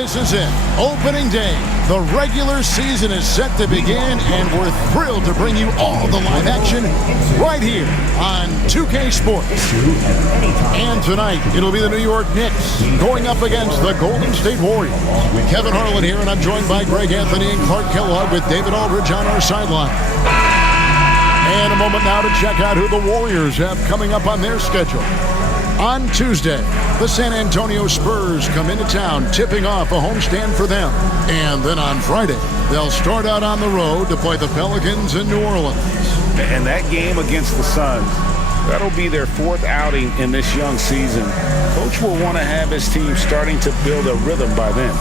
This is it. Opening day. The regular season is set to begin, and we're thrilled to bring you all the live action right here on 2K Sports. And tonight, it'll be the New York Knicks going up against the Golden State Warriors. Kevin Harlan here, and I'm joined by Greg Anthony and Clark Kellogg with David Aldridge on our sideline. And a moment now to check out who the Warriors have coming up on their schedule. On Tuesday, the San Antonio Spurs come into town, tipping off a homestand for them. And then on Friday, they'll start out on the road to play the Pelicans in New Orleans. And that game against the Suns, that'll be their fourth outing in this young season. Coach will want to have his team starting to build a rhythm by then.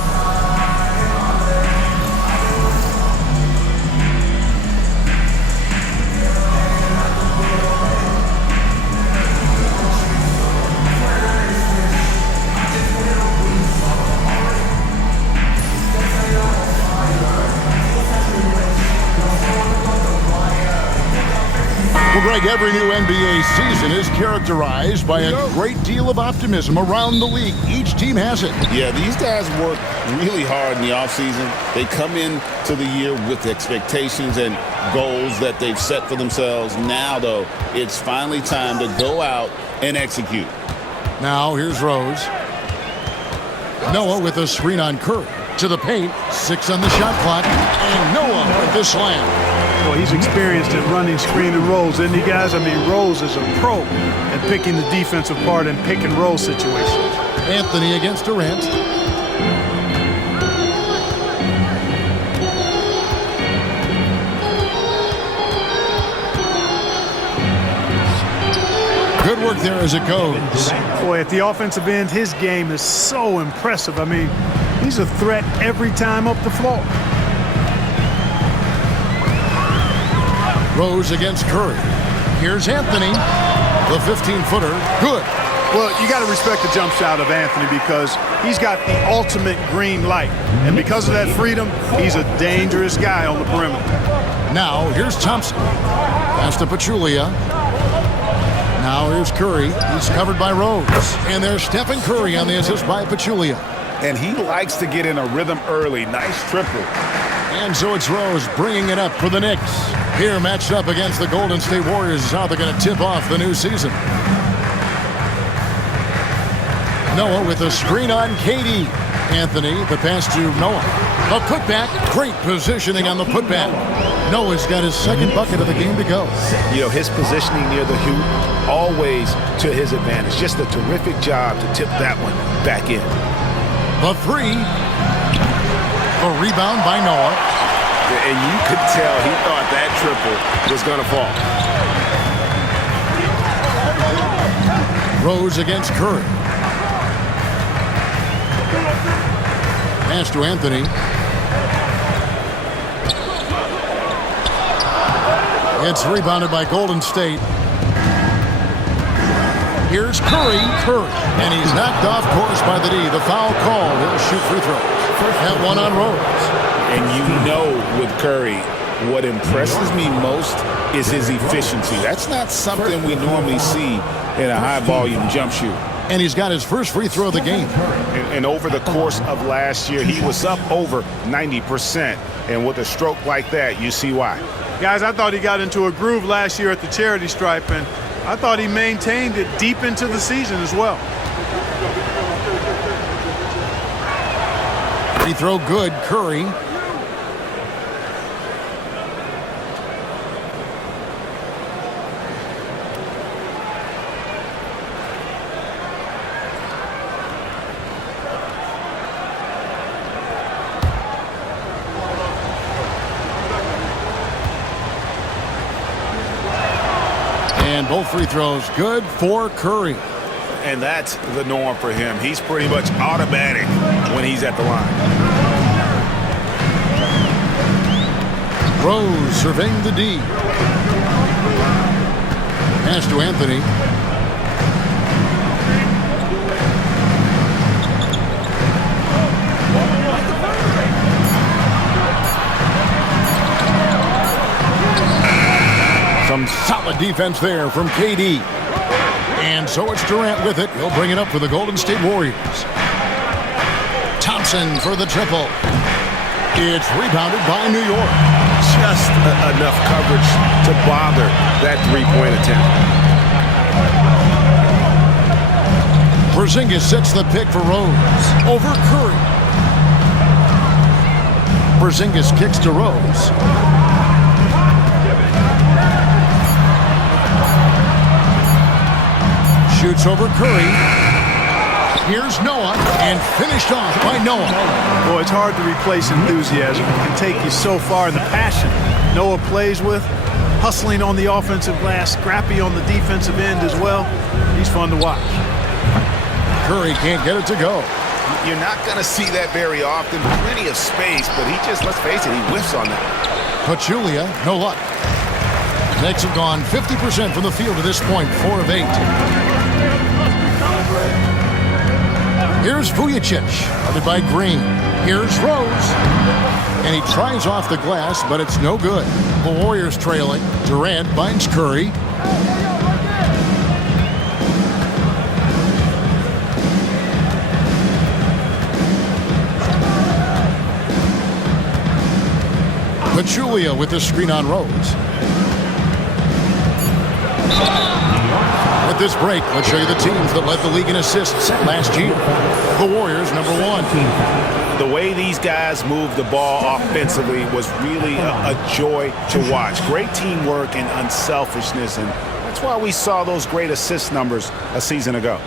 Greg, every new NBA season is characterized by a great deal of optimism around the league. Each team has it. Yeah, these guys work really hard in the offseason. They come into the year with expectations and goals that they've set for themselves. Now, though, it's finally time to go out and execute. Now, here's Rose. Noah with a screen on Curry. To the paint, 6 on the shot clock, and Noah with the slam. Well, he's experienced at running screen and rolls, isn't he, guys? I mean, Rose is a pro at picking the defensive part in pick and roll situations. Anthony against Durant. Good work there as it goes. Boy, at the offensive end, his game is so impressive. I mean, he's a threat every time up the floor. Rose against Curry. Here's Anthony. The 15-footer. Good. Well, you got to respect the jump shot of Anthony because he's got the ultimate green light. And because of that freedom, he's a dangerous guy on the perimeter. Now, here's Thompson. Pass to Pachulia. Now here's Curry. He's covered by Rose. And there's Stephen Curry on the assist by Pachulia. And he likes to get in a rhythm early. Nice triple. And so it's Rose bringing it up for the Knicks. Here, matched up against the Golden State Warriors, is how they're going to tip off the new season. Noah with a screen on KD. Anthony, the pass to Noah. A putback. Great positioning on the putback. Noah's got his second bucket of the game to go. You know, his positioning near the hoop, always to his advantage. Just a terrific job to tip that one back in. The three. A rebound by Noah. And you could tell he thought that triple was going to fall. Rose against Curry. Pass to Anthony. It's rebounded by Golden State. Here's Curry. And he's knocked off course by the D. The foul called. He'll shoot free throws. That one on Rose. And you know with Curry, what impresses me most is his efficiency. That's not something we normally see in a high-volume jump shoot. And he's got his first free throw of the game. And over the course of last year, he was up over 90%. And with a stroke like that, you see why. Guys, I thought he got into a groove last year at the charity stripe, and I thought he maintained it deep into the season as well. Free throw good, Curry. And both free throws good for Curry. And that's the norm for him. He's pretty much automatic when he's at the line. Rose surveying the D. Pass to Anthony. Some solid defense there from KD. And so it's Durant with it. He'll bring it up for the Golden State Warriors. Thompson Thompson for the triple. It's rebounded by New York. Just enough coverage to bother that three-point attempt. Porzingis sets the pick for Rose. Over Curry. Porzingis kicks to Rose. Shoots over Curry. Here's Noah, and finished off by Noah. Boy, it's hard to replace enthusiasm. It can take you so far. The passion Noah plays with, hustling on the offensive glass, scrappy on the defensive end as well. He's fun to watch. Curry can't get it to go. You're not going to see that very often. Plenty of space, but he just, let's face it, he whiffs on that. Pachulia, no luck. Knicks have gone 50% from the field to this point, 4 of 8. Here's Vujacic, guarded by Green. Here's Rose. And he tries off the glass, but it's no good. The Warriors trailing. Durant finds Curry. Pachulia with the screen on Rose. At this break, let's show you the teams that led the league in assists last year. The Warriors, number 1. The way these guys moved the ball offensively was really a joy to watch. Great teamwork and unselfishness, and that's why we saw those great assist numbers a season ago.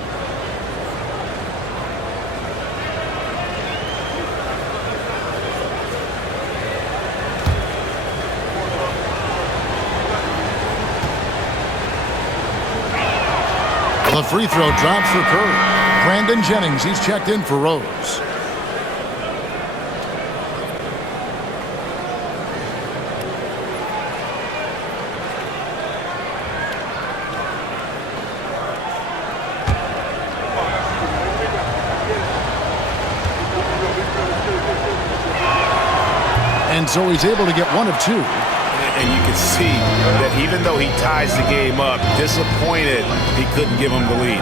The free throw drops for Curry. Brandon Jennings, he's checked in for Rose. And so he's able to get 1 of 2. And you can see that even though he ties the game up, disappointed he couldn't give him the lead.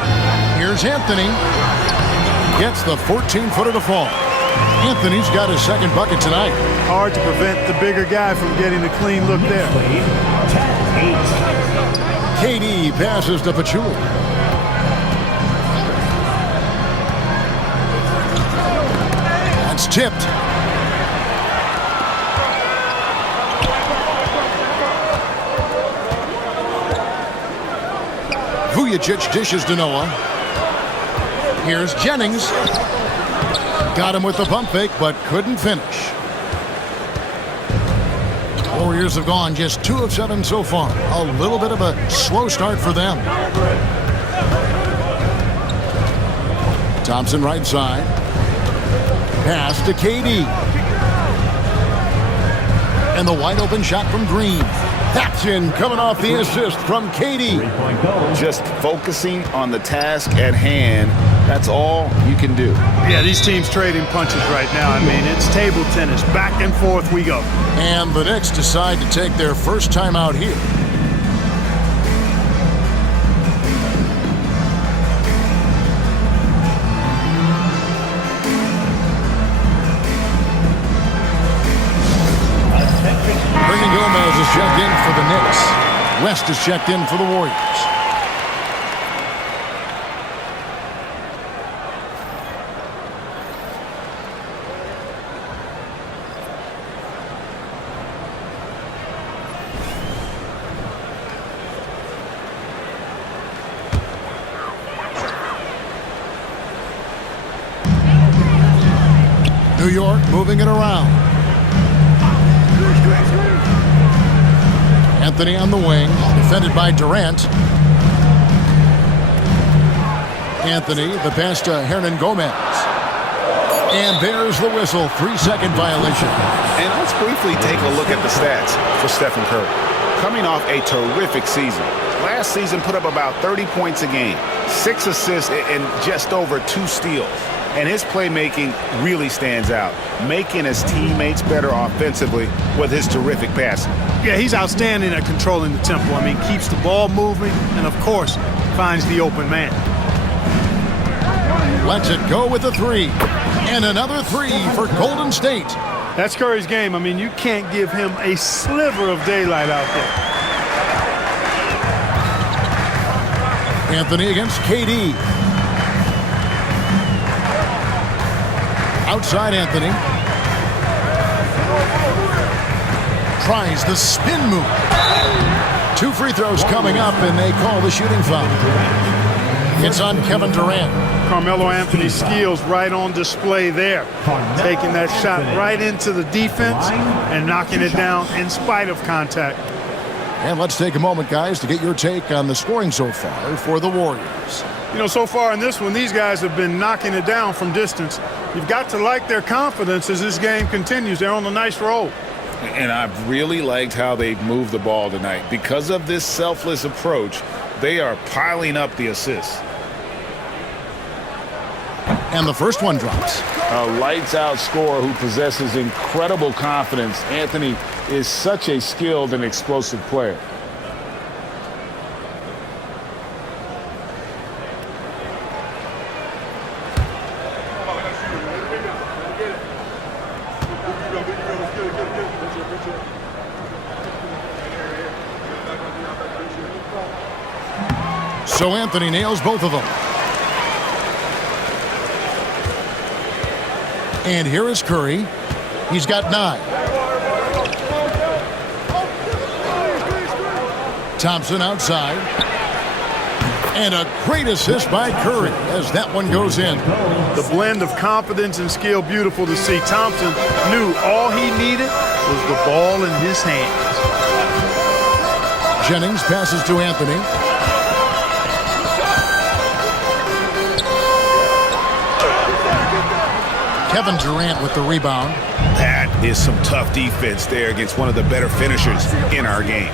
Here's Anthony. Gets the 14-footer to fall. Anthony's got his second bucket tonight. Hard to prevent the bigger guy from getting a clean look there. KD passes to Pachulia. That's tipped. Vujacic dishes to Noah. Here's Jennings. Got him with the pump fake, but couldn't finish. Warriors have gone just 2 of 7 so far. A little bit of a slow start for them. Thompson right side. Pass to KD. And the wide open shot from Green. That's in, coming off the assist from KD. Just focusing on the task at hand. That's all you can do. Yeah, these teams trading punches right now. I mean, it's table tennis. Back and forth we go. And the Knicks decide to take their first time out here. Gomez is checked in for the Knicks. West is checked in for the Warriors. New York moving it around. Anthony on the wing, defended by Durant. Anthony, the pass to Hernan Gomez. And there's the whistle, 3-second violation. And let's briefly take a look at the stats for Stephen Curry. Coming off a terrific season. Last season put up about 30 points a game, 6 assists, and just over 2 steals. And his playmaking really stands out, making his teammates better offensively with his terrific passing. Yeah, he's outstanding at controlling the tempo. I mean, keeps the ball moving and, of course, finds the open man. Lets it go with the 3. And another three for Golden State. That's Curry's game. I mean, you can't give him a sliver of daylight out there. Anthony against KD. Outside Anthony. Tries the spin move. 2 free throws coming up, and they call the shooting foul. It's on Kevin Durant. Carmelo Anthony's skills right on display there. Taking that shot right into the defense and knocking it down in spite of contact. And let's take a moment, guys, to get your take on the scoring so far for the Warriors. You know, so far in this one, these guys have been knocking it down from distance. You've got to like their confidence as this game continues. They're on a nice roll. And I've really liked how they've moved the ball tonight. Because of this selfless approach, they are piling up the assists. And the first one drops. A lights-out scorer who possesses incredible confidence. Anthony is such a skilled and explosive player. So Anthony nails both of them. And here is Curry. He's got 9. Thompson outside. And a great assist by Curry as that one goes in. The blend of confidence and skill, beautiful to see. Thompson knew all he needed was the ball in his hands. Jennings passes to Anthony. Kevin Durant with the rebound. That is some tough defense there against one of the better finishers in our game.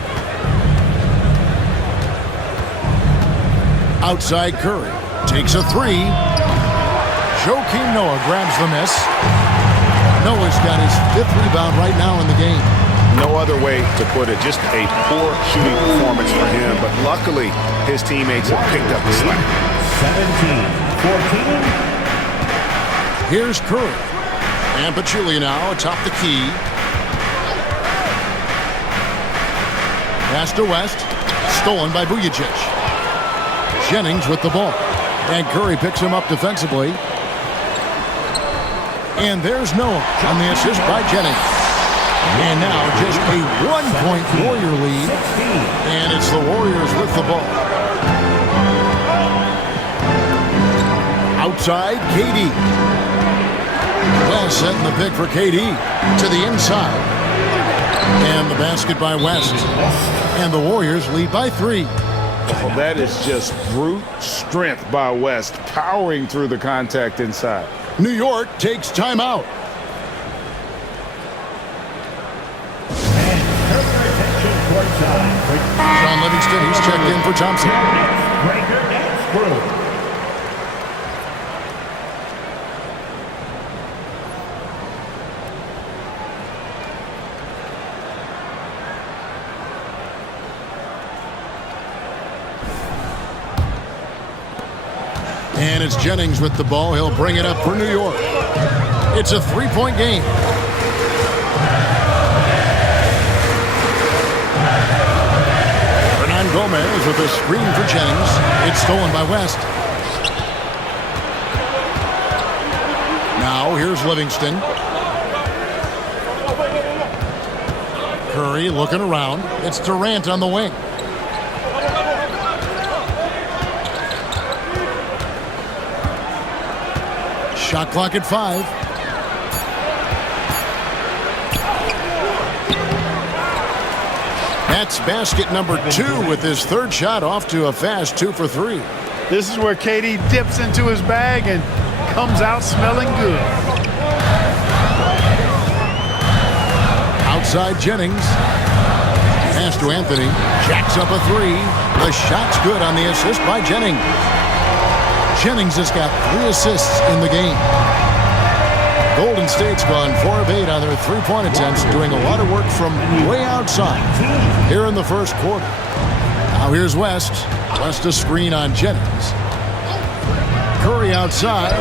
Outside Curry. Takes a 3. Joakim Noah grabs the miss. Noah's got his 5th rebound right now in the game. No other way to put it. Just a poor shooting performance for him. But luckily, his teammates have picked up the slack. 17-14. Here's Curry. And Pachulia now atop the key. Pass to West. Stolen by Vujacic. Jennings with the ball. And Curry picks him up defensively. And there's Noah on the assist by Jennings. And now just a 1-point Warrior lead. And it's the Warriors with the ball. Outside, KD. West setting the pick for KD to the inside. And the basket by West. And the Warriors lead by 3. Well, that is just brute strength by West, powering through the contact inside. New York takes timeout. John Livingston, he's checked in for Thompson. And it's Jennings with the ball. He'll bring it up for New York. It's a 3-point game. Hernan Gomez with a screen for Jennings. It's stolen by West. Now here's Livingston. Curry looking around. It's Durant on the wing. Shot clock at 5. That's basket number 2 with his 3rd shot off to a fast 2 for 3. This is where KD dips into his bag and comes out smelling good. Outside Jennings. Pass to Anthony. Jacks up a 3. The shot's good on the assist by Jennings. Jennings has got 3 assists in the game. Golden State's gone 4 of 8 on their 3-point attempts, doing a lot of work from way outside here in the first quarter. Now here's West. West a screen on Jennings. Curry outside.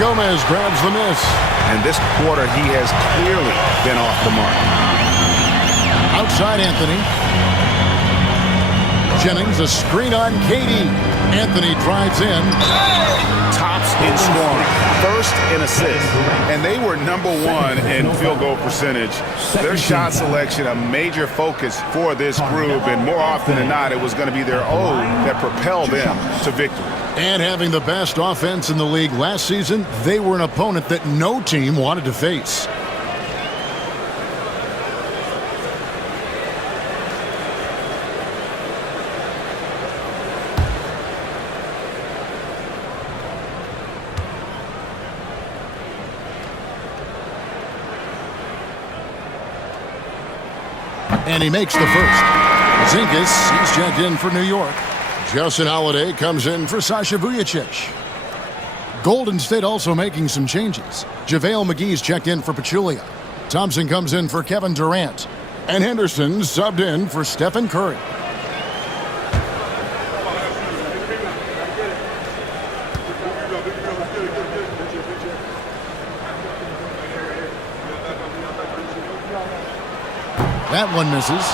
Gomez grabs the miss. And this quarter, he has clearly been off the mark. Outside Anthony. Jennings, a screen on Katie. Anthony drives in. Tops in scoring, first in assists, and they were #1 in field goal percentage. Their shot selection, a major focus for this group, and more often than not, it was going to be their own that propelled them to victory. And having the best offense in the league last season, they were an opponent that no team wanted to face. And he makes the first. Zinkas, he's checked in for New York. Justin Holiday comes in for Sasha Vujacic. Golden State also making some changes. JaVale McGee's checked in for Pachulia. Thompson comes in for Kevin Durant. And Henderson subbed in for Stephen Curry. That one misses.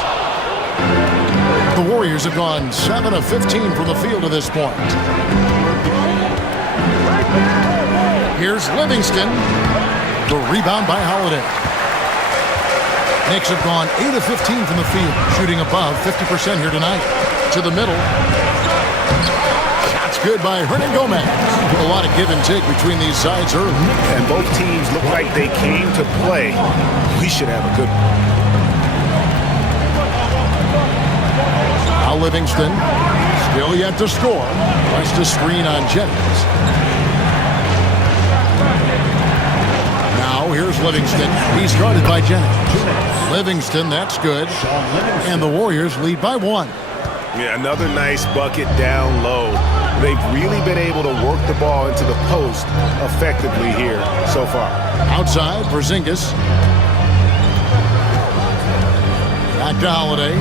The Warriors have gone 7 of 15 from the field to this point. Here's Livingston. The rebound by Holiday. Knicks have gone 8 of 15 from the field, shooting above 50% here tonight. To the middle. Shots good by Gomez. A lot of give and take between these sides early. And both teams look like they came to play. We should have a good one. Now Livingston, still yet to score. Tries to screen on Jennings. Now here's Livingston. He's guarded by Jennings. Livingston, that's good. And the Warriors lead by 1. Yeah, another nice bucket down low. They've really been able to work the ball into the post effectively here so far. Outside, Porzingis. Back to Holiday.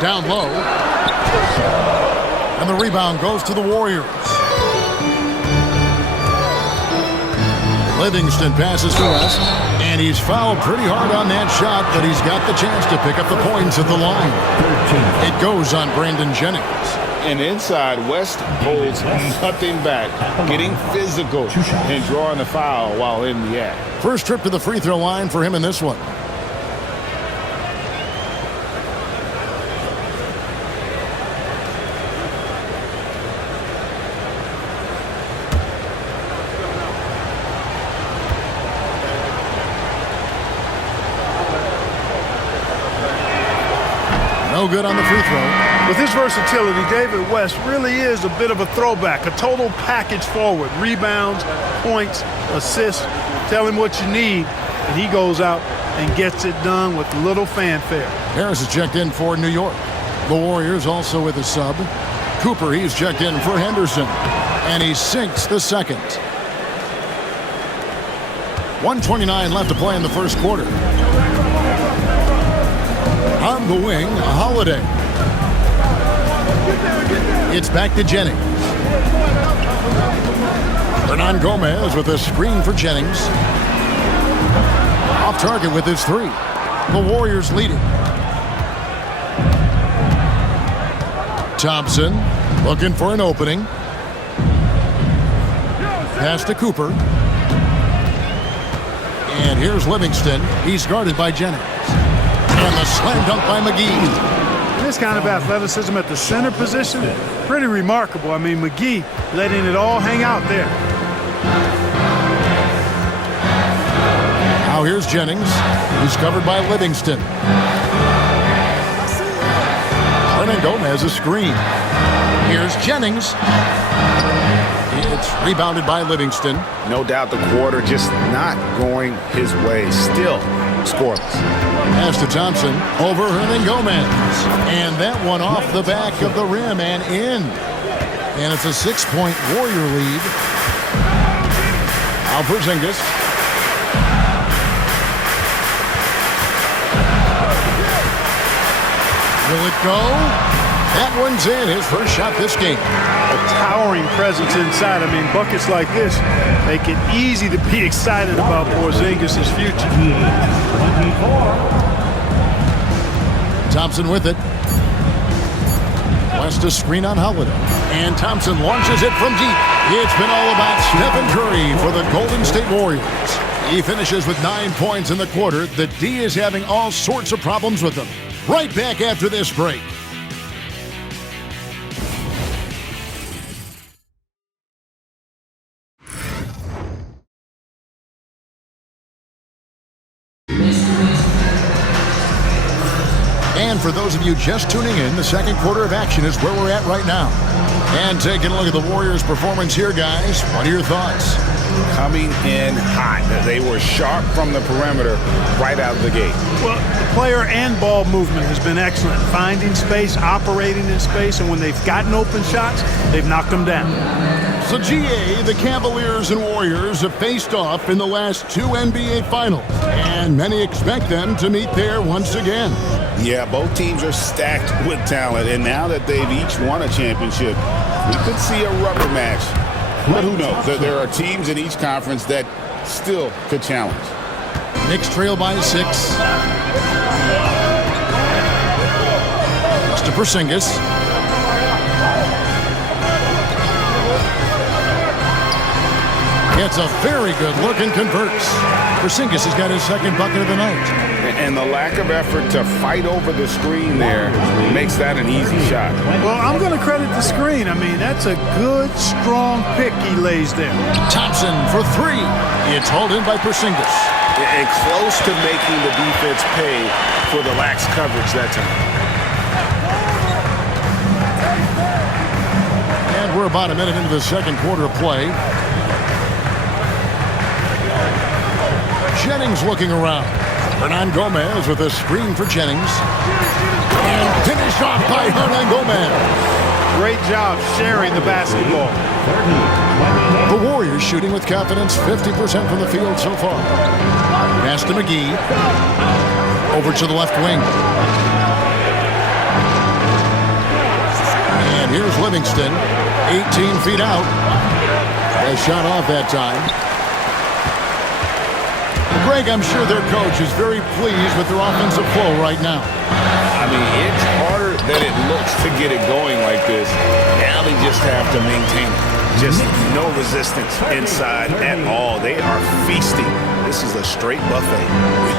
Down low. And the rebound goes to the Warriors. Livingston passes to West. And he's fouled pretty hard on that shot, but he's got the chance to pick up the points at the line. It goes on Brandon Jennings. And inside, West holds nothing back, getting physical and drawing the foul while in the act. First trip to the free throw line for him in this one. No good on the free throw. With his versatility, David West really is a bit of a throwback, a total package forward. Rebounds, points, assists. Tell him what you need, and he goes out and gets it done with little fanfare. Harris is checked in for New York. The Warriors also with a sub. Cooper, he's checked in for Henderson. And he sinks the second. 1:29 left to play in the first quarter. On the wing, Holiday. It's back to Jennings. Gomez with a screen for Jennings. Off target with his 3. The Warriors lead it. Thompson looking for an opening. Pass to Cooper. And here's Livingston. He's guarded by Jennings. And the slam dunk by McGee. This kind of athleticism at the center position, pretty remarkable. I mean, McGee letting it all hang out there. Now here's Jennings. He's covered by Livingston. Gomez a screen. Here's Jennings. It's rebounded by Livingston. No doubt the quarter just not going his way. Still scoreless. Pass to Thompson over Gomez. And that one off the back of the rim and in. And it's a 6-point Warrior lead. Now Porzingis. Will it go? That one's in, his first shot this game. A towering presence inside. I mean, buckets like this make it easy to be excited about Porzingis' future. Thompson with it. West a screen on Holiday. And Thompson launches it from deep. It's been all about Stephen Curry for the Golden State Warriors. He finishes with 9 points in the quarter. The D is having all sorts of problems with them. Right back after this break. And for those of you just tuning in, the second quarter of action is where we're at right now. And taking a look at the Warriors' performance here, guys. What are your thoughts? Coming in hot. They were sharp from the perimeter right out of the gate. Well, the player and ball movement has been excellent. Finding space, operating in space, and when they've gotten open shots, they've knocked them down. So, GA, the Cavaliers and Warriors have faced off in the last 2 NBA Finals, and many expect them to meet there once again. Yeah, both teams are stacked with talent, and now that they've each won a championship, we could see a rubber match. But who knows? There are teams in each conference that still could challenge. Knicks trail by 6. It's to Porzingis. Gets a very good look and converts. Porzingis has got his second bucket of the night. And the lack of effort to fight over the screen there makes that an easy shot. Well, I'm going to credit the screen. I mean, that's a good, strong pick he lays there. Thompson for 3. It's hauled in by Porzingis. And close to making the defense pay for the lax coverage that time. And we're about a minute into the second quarter of play. Jennings looking around. Hernan Gomez with a screen for Jennings. And finished off by Hernan Gomez. Great job sharing the basketball. The Warriors shooting with confidence, 50% from the field so far. Pass to McGee. Over to the left wing. And here's Livingston. 18 feet out. A shot off that time. Greg, I'm sure their coach is very pleased with their offensive flow right now. I mean, it's harder than it looks to get it going like this. Now they just have to maintain it. Just no resistance inside at all. They are feasting. This is a straight buffet.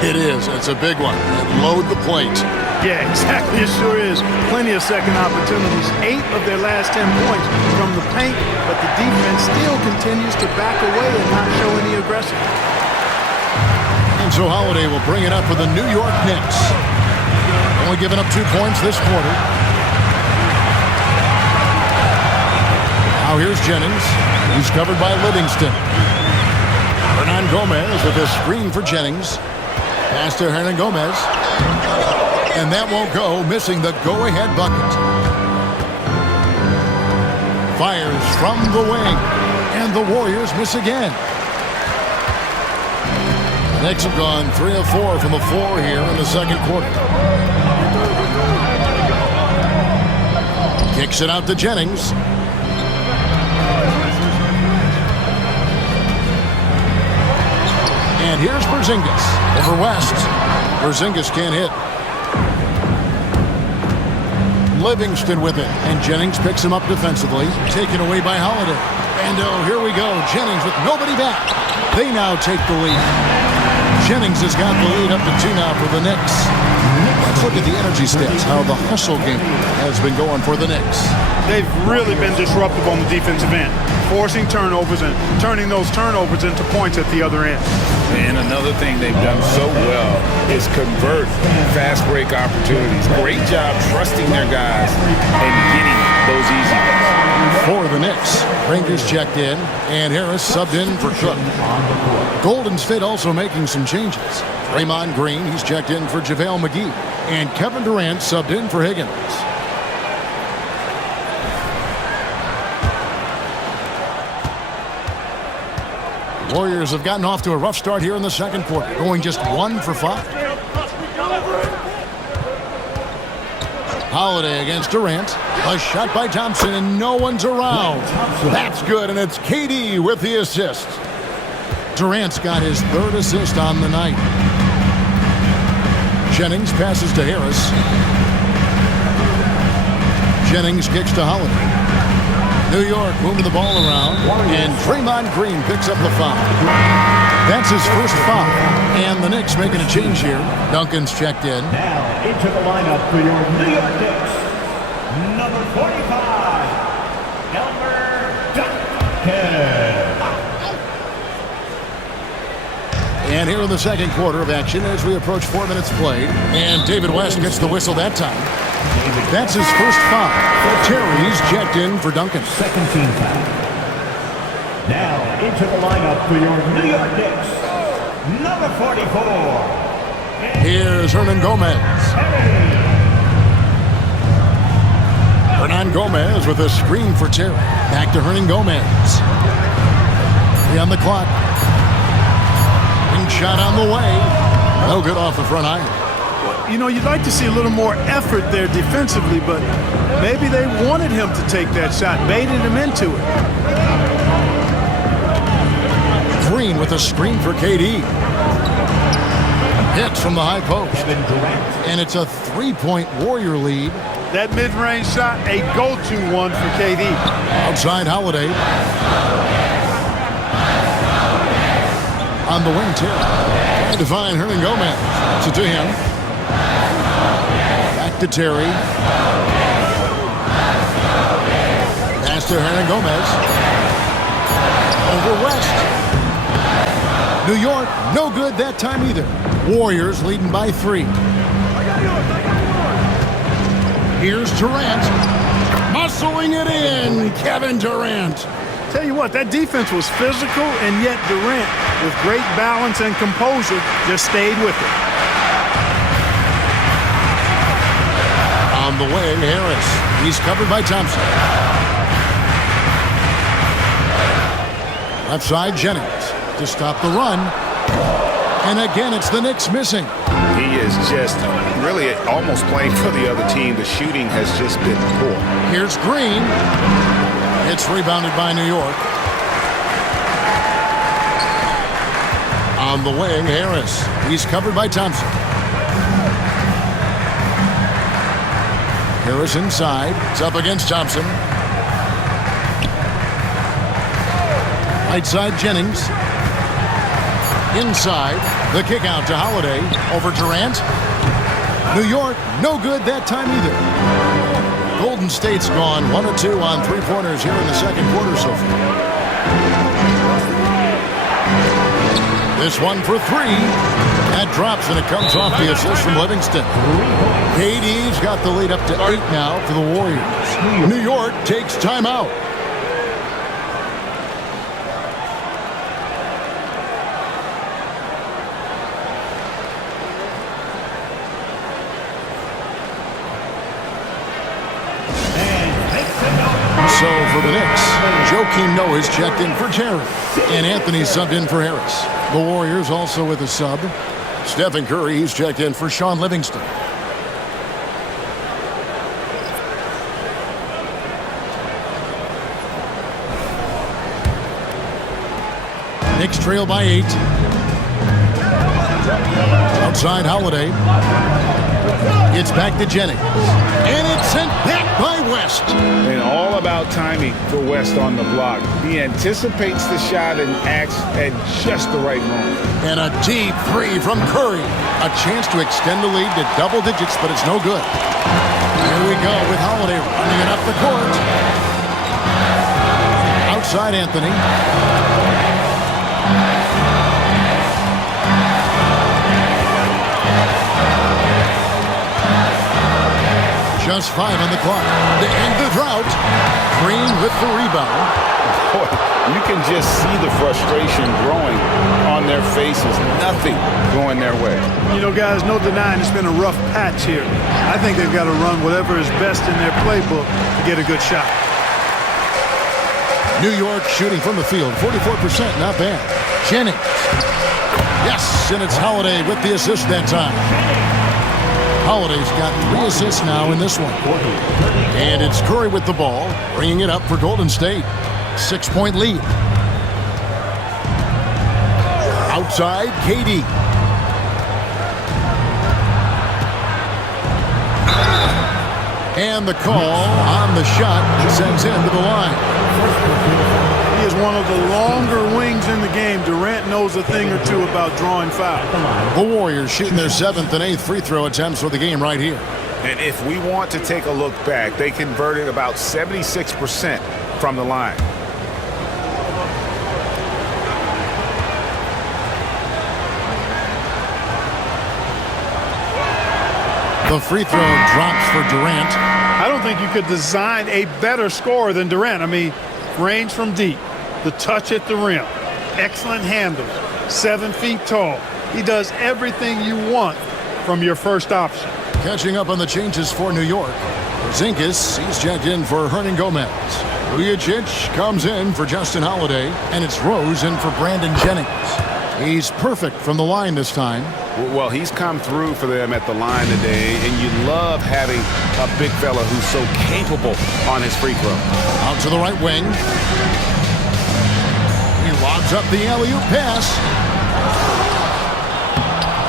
It is. It's a big one. And load the plate. Yeah, exactly. It sure is. Plenty of second opportunities. 8 of their last 10 points from the paint, but the defense still continues to back away and not show any aggression. And so Holiday will bring it up for the New York Knicks. Only giving up 2 points this quarter. Now here's Jennings. He's covered by Livingston. Hernan Gomez with a screen for Jennings. Pass to Hernan Gomez. And that won't go, missing the go-ahead bucket. Fires from the wing. And the Warriors miss again. The Knicks have gone 3 of 4 from the floor here in the second quarter. Kicks it out to Jennings. And here's Porzingis over West. Porzingis can't hit. Livingston with it, and Jennings picks him up defensively, taken away by Holiday. And here we go. Jennings with nobody back. They now take the lead. Jennings has got the lead up to 2 now for the Knicks. Let's look at the energy stats, how the hustle game has been going for the Knicks. They've really been disruptive on the defensive end, forcing turnovers and turning those turnovers into points at the other end. And another thing they've done so well is convert fast break opportunities. Great job trusting their guys and getting those easy ones. For the Knicks, Rangers checked in, and Harris subbed in for Cook. Golden State also making some changes. Draymond Green, he's checked in for JaVale McGee, and Kevin Durant subbed in for Higgins. Warriors have gotten off to a rough start here in the second quarter, going just 1 for 5. Holiday against Durant. A shot by Thompson, and no one's around. That's good, and it's KD with the assist. Durant's got his third assist on the night. Jennings passes to Harris. Jennings kicks to Holiday. New York moving the ball around, and Draymond Green picks up the foul. That's his first foul, and the Knicks making a change here. Duncan's checked in. Now into the lineup for your New York Knicks, number 45, Elmer Duncan. And here in the second quarter of action as we approach 4 minutes played. And David West gets the whistle that time. That's his first foul. Terry's checked in for Duncan. Second team foul. Now into the lineup for your New York Knicks, number 44. Here's Hernan Gomez. Hernan Gomez with a screen for Terry. Back to Hernan Gomez. On the clock. Shot on the way. No good off the front iron. You know, you'd like to see a little more effort there defensively, but maybe they wanted him to take that shot, baited him into it. Green with a screen for KD. Hits from the high post. And it's a three-point Warrior lead. That mid-range shot, a go-to one for KD. Outside Holiday. On the wing, Terry. Trying to find Hernan Gomez. So to him. Back to Terry. Pass to Hernan Gomez. Over West. New York, no good that time either. Warriors leading by 3. Here's Durant. Muscling it in. Kevin Durant. Tell you what, that defense was physical, and yet Durant, with great balance and composure, just stayed with it. On the way, Harris. He's covered by Thompson. Left side, Jennings to stop the run. And again, it's the Knicks missing. He is just really almost playing for the other team. The shooting has just been poor. Here's Green. It's rebounded by New York. On the wing, Harris. He's covered by Thompson. Harris inside. It's up against Thompson. Right side, Jennings. Inside. The kick out to Holiday. Over Durant. New York, no good that time either. Golden State's gone 1 of 2 on three-pointers here in the second quarter so far. This one for 3. That drops, and it comes off the assist from Livingston. KD's got the lead up to 8 now for the Warriors. New York takes timeout. So for the Knicks, Joakim Noah's checked in for Terry, and Anthony subbed in for Harris. The Warriors also with a sub. Stephen Curry, he's checked in for Sean Livingston. Knicks trail by 8. Outside Holiday. It's back to Jennings. And it's sent back by West. And all about timing for West on the block. He anticipates the shot and acts at just the right moment. And a deep 3 from Curry. A chance to extend the lead to double digits, but it's no good. Here we go with Holiday running it up the court. Outside Anthony. Just 5 on the clock to end the drought. Green with the rebound. Boy, you can just see the frustration growing on their faces. Nothing going their way. You know, guys, no denying it's been a rough patch here. I think they've got to run whatever is best in their playbook to get a good shot. New York shooting from the field, 44%, not bad. Jennings. Yes, and it's Holiday with the assist that time. Holiday's got 3 assists now in this one. And it's Curry with the ball, bringing it up for Golden State. 6-point lead. Outside, KD. And the call on the shot sends him to the line. He is one of the longer wings in the game. Durant knows a thing or two about drawing fouls. The Warriors shooting their 7th and 8th free throw attempts for the game right here. And if we want to take a look back, they converted about 76% from the line. The free throw drops for Durant. I don't think you could design a better scorer than Durant. I mean, range from deep, the touch at the rim, excellent handles, 7 feet tall. He does everything you want from your first option. Catching up on the changes for New York. Zinkis, he's checked in for Hernan Gomez. Vujacic comes in for Justin Holiday, and it's Rose in for Brandon Jennings. He's perfect from the line this time. Well, he's come through for them at the line today, and you love having a big fella who's so capable on his free throw. Out to the right wing. He lobs up the alley-oop pass.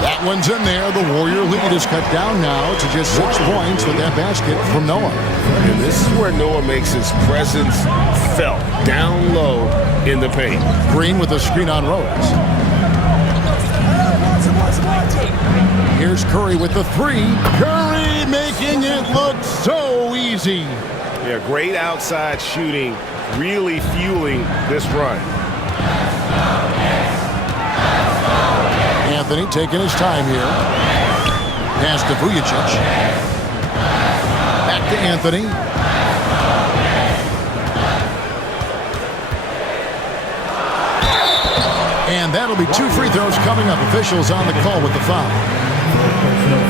That one's in there. The Warrior lead is cut down now to just 6 points with that basket from Noah. And this is where Noah makes his presence felt, down low in the paint. Green with a screen on Rose. Here's Curry with the 3. Curry making it look so easy. Yeah, great outside shooting, really fueling this run. Anthony taking his time here. Pass to Vujacic. Back to Anthony. And that'll be 2 free throws coming up. Officials on the call with the foul.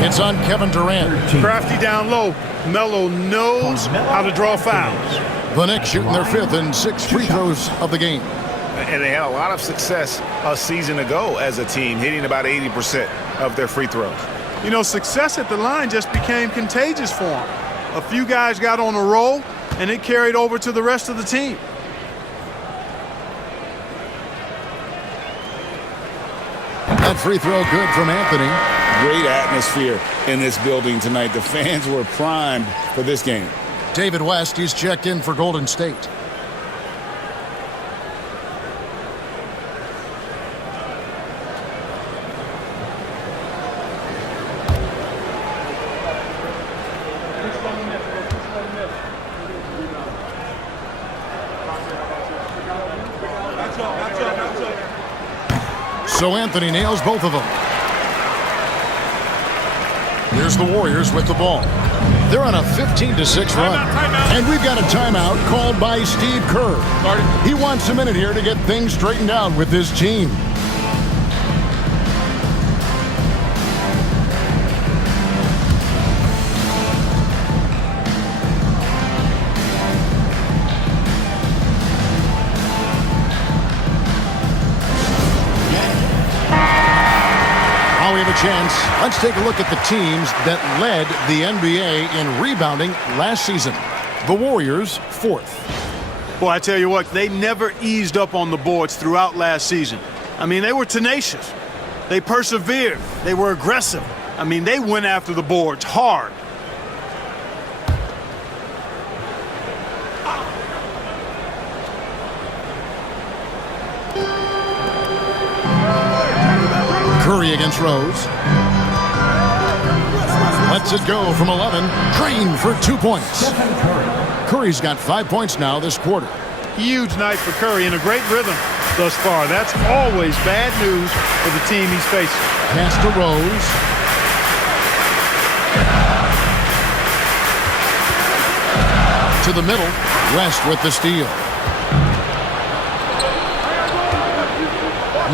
It's on Kevin Durant. Crafty down low. Melo knows how to draw fouls. The Knicks shooting their 5th and 6th free throws of the game. And they had a lot of success a season ago as a team, hitting about 80% of their free throws. You know, success at the line just became contagious for them. A few guys got on a roll, and it carried over to the rest of the team. That free throw good from Anthony. Great atmosphere in this building tonight. The fans were primed for this game. David West, he's checked in for Golden State. So Anthony nails both of them. Here's the Warriors with the ball. They're on a 15-6 run. And we've got a timeout called by Steve Kerr. He wants a minute here to get things straightened out with his team. We have a chance. Let's take a look at the teams that led the NBA in rebounding last season. The Warriors, 4th. Boy, I tell you what, they never eased up on the boards throughout last season. I mean, they were tenacious. They persevered. They were aggressive. I mean, they went after the boards hard. Curry against Rose. Lets it go from 11. Green for 2 points. Curry's got 5 points now this quarter. Huge night for Curry and a great rhythm thus far. That's always bad news for the team he's facing. Pass to Rose. To the middle. West with the steal.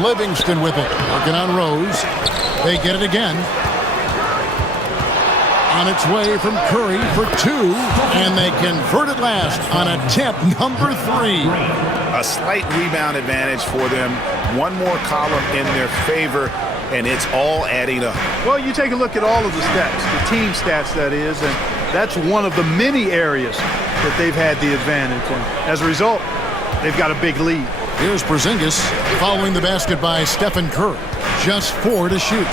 Livingston with it. Working on Rose. They get it again. On its way from Curry for 2. And they convert it last on attempt number 3. A slight rebound advantage for them. One more column in their favor. and it's all adding up. Well, you take a look at all of the stats, the team stats, that is, and that's one of the many areas that they've had the advantage. And as a result, they've got a big lead. Here's Porzingis following the basket by Stephen Curry. Just 4 to shoot.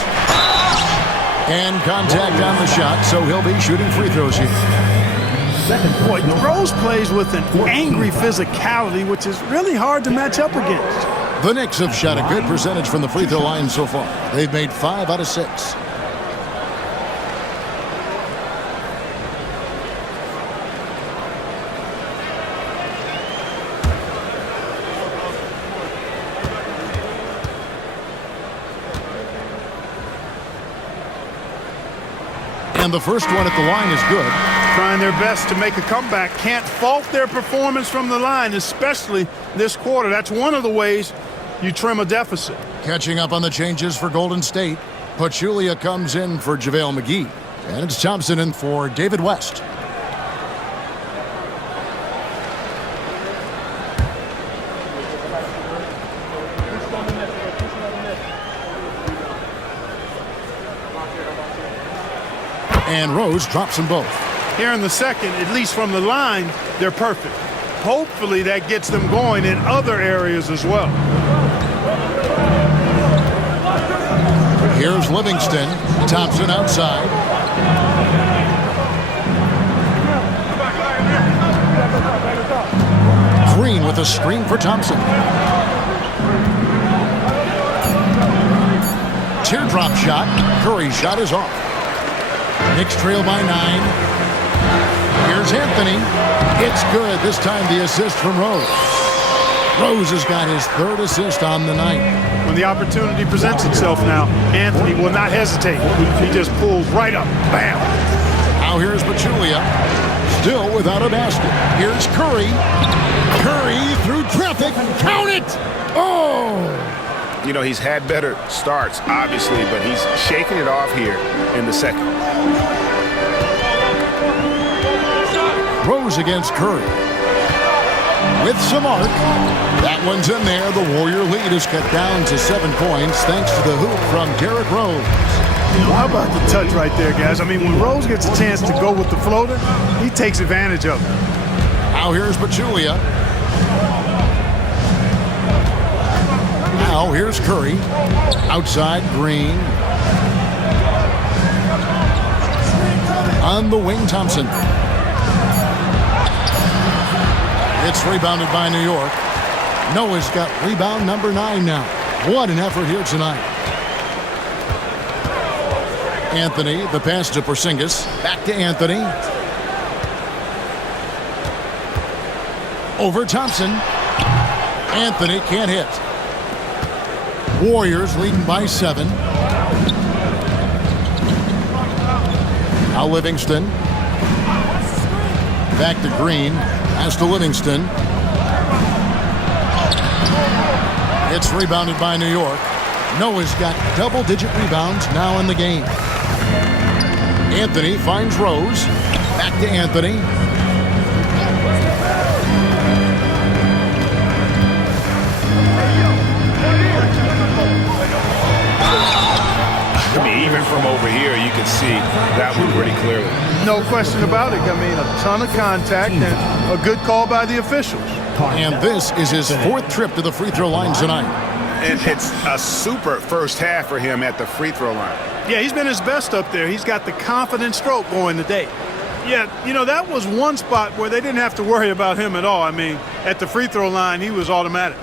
And contact on the shot, so he'll be shooting free throws here. Boy, Rose plays with an angry physicality, which is really hard to match up against. The Knicks have shot a good percentage from the free throw line so far. They've made 5 out of 6. And the first one at the line is good. Trying their best to make a comeback. Can't fault their performance from the line, especially this quarter. That's one of the ways you trim a deficit. Catching up on the changes for Golden State. Pachulia comes in for JaVale McGee. And it's Thompson in for David West. And Rose drops them both. Here in the second, at least from the line, they're perfect. Hopefully that gets them going in other areas as well. Here's Livingston. Thompson outside. Green with a screen for Thompson. Teardrop shot. Curry's shot is off. Knicks trail by 9. Here's Anthony. It's good. This time the assist from Rose. Rose has got his 3rd assist on the night. When the opportunity presents itself now, Anthony will not hesitate. He just pulls right up. Bam! Now here's Pachulia. Still without a basket. Here's Curry. Curry through traffic. Count it! Oh! You know, he's had better starts, obviously, but he's shaking it off here in the second. Rose against Curry. With some arc. That one's in there. The Warrior lead is cut down to 7 points thanks to the hoop from Derrick Rose. How about the touch right there, guys? I mean, when Rose gets a chance to go with the floater, he takes advantage of it. Now here's Pachulia. Now here's Curry. Outside, Green. On the wing, Thompson. It's rebounded by New York. Noah's got rebound number 9 now. What an effort here tonight. Anthony, the pass to Porzingis. Back to Anthony. Over Thompson. Anthony can't hit. Warriors leading by 7. Now Livingston. Back to Green. Pass to Livingston. It's rebounded by New York. Noah's got double-digit rebounds now in the game. Anthony finds Rose. Back to Anthony. I mean, even from over here, you can see that one pretty clearly. No question about it. I mean, a ton of contact and a good call by the officials. And this is his 4th trip to the free throw line tonight. And it's a super first half for him at the free throw line. Yeah, he's been his best up there. He's got the confident stroke going today. Yeah, you know, that was one spot where they didn't have to worry about him at all. I mean, at the free throw line, he was automatic.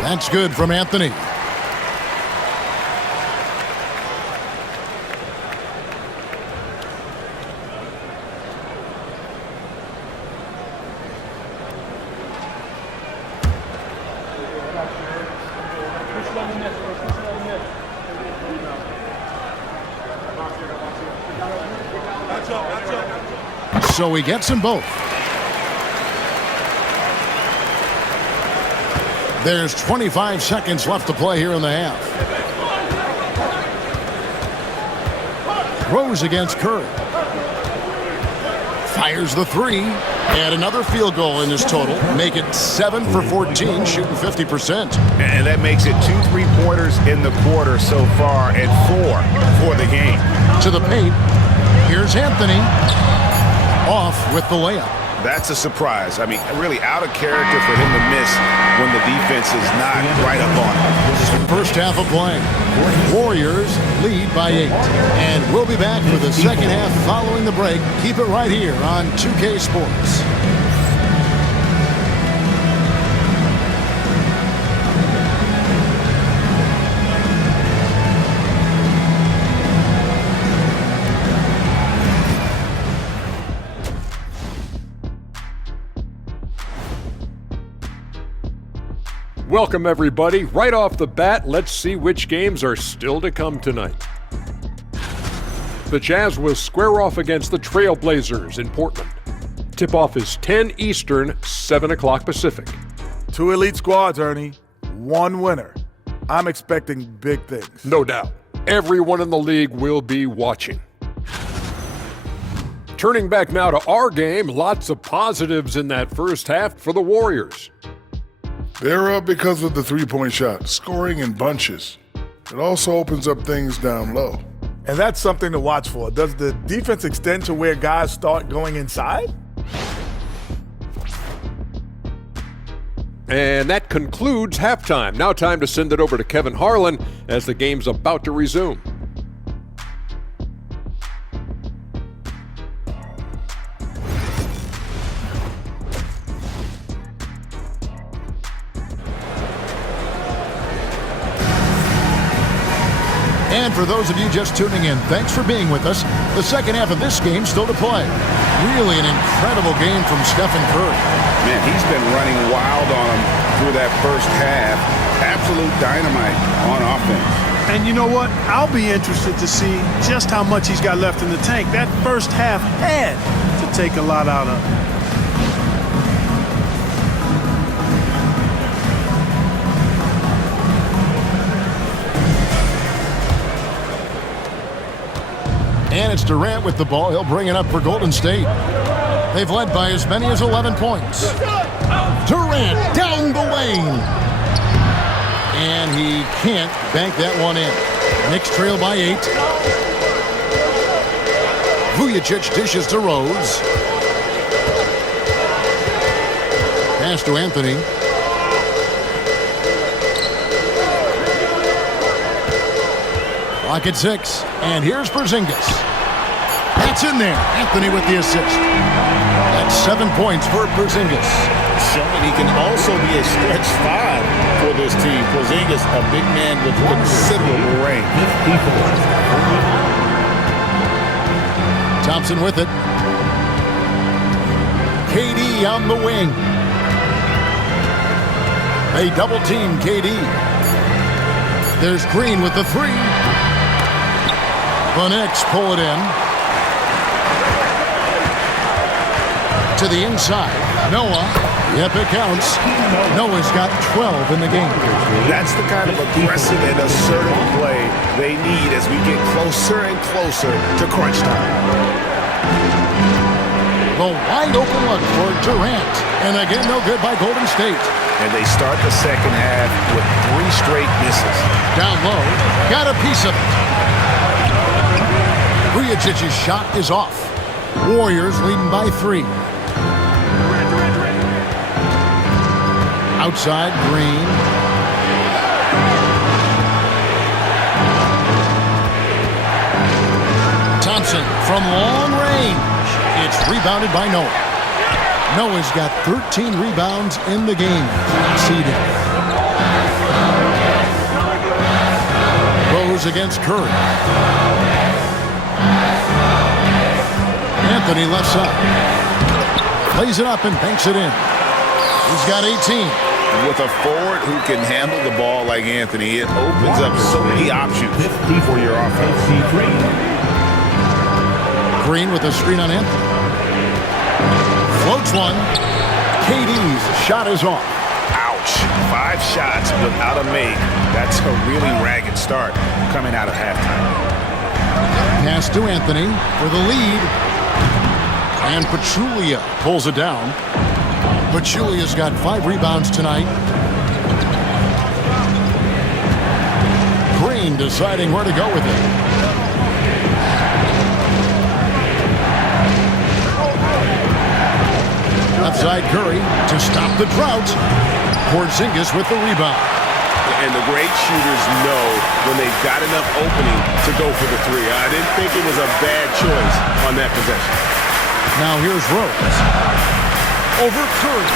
That's good from Anthony. So he gets them both. There's 25 seconds left to play here in the half. Rose against Curry. Fires the 3. Add another field goal in this total. Make it 7 for 14, shooting 50%. And that makes it 2 3-pointers in the quarter so far and 4 for the game. To the paint. Here's Anthony. Off with the layup. That's a surprise. I mean, really out of character for him to miss when the defense is not right up on him. First half of play. Warriors lead by 8. And we'll be back for the second half following the break. Keep it right here on 2K Sports. Welcome, everybody. Right off the bat, let's see which games are still to come tonight. The Jazz will square off against the Trailblazers in Portland. Tip-off is 10 Eastern, 7 o'clock Pacific. 2 elite squads, Ernie. 1 winner. I'm expecting big things. No doubt. Everyone in the league will be watching. Turning back now to our game, lots of positives in that first half for the Warriors. They're up because of the three-point shot, scoring in bunches. It also opens up things down low. And that's something to watch for. Does the defense extend to where guys start going inside? And that concludes halftime. Now time to send it over to Kevin Harlan as the game's about to resume. And for those of you just tuning in, thanks for being with us. The second half of this game still to play. Really an incredible game from Stephen Curry. Man, he's been running wild on him through that first half. Absolute dynamite on offense. And you know what? I'll be interested to see just how much he's got left in the tank. That first half had to take a lot out of him. And it's Durant with the ball. He'll bring it up for Golden State. They've led by as many as 11 points. Durant down the lane. And he can't bank that one in. Knicks trail by 8. Vujacic dishes to Rose. Pass to Anthony. Clock at 6. And here's Porzingis. That's in there. Anthony with the assist. That's 7 points for Porzingis. Showing he can also be a stretch 5 for this team. Porzingis, a big man with considerable range. Thompson with it. KD on the wing. They double team KD. There's Green with the 3. The Knicks pull it in. To the inside. Noah. Yep, it counts. Noah's got 12 in the game. That's the kind of aggressive and assertive play they need as we get closer and closer to crunch time. The wide open look for Durant. And again, no good by Golden State. And they start the second half with 3 straight misses. Down low. Got a piece of it. Vujacic's shot is off. Warriors leading by 3. Outside, Green. Thompson from long range. It's rebounded by Noah. Noah's got 13 rebounds in the game. Conceded. Rose against Curry. Anthony left side. Plays it up and banks it in. He's got 18. With a forward who can handle the ball like Anthony, it opens up so many options for your offense. Green with a screen on Anthony. Floats one. KD's shot is off. Ouch. 5 shots without a make. That's a really ragged start coming out of halftime. Pass to Anthony for the lead. And Pachulia pulls it down. Pachulia's got 5 rebounds tonight. Green deciding where to go with it. Left side Curry to stop the drought. Porzingis with the rebound. And the great shooters know when they've got enough opening to go for the 3. I didn't think it was a bad choice on that possession. Now here's Rose. Over Curry.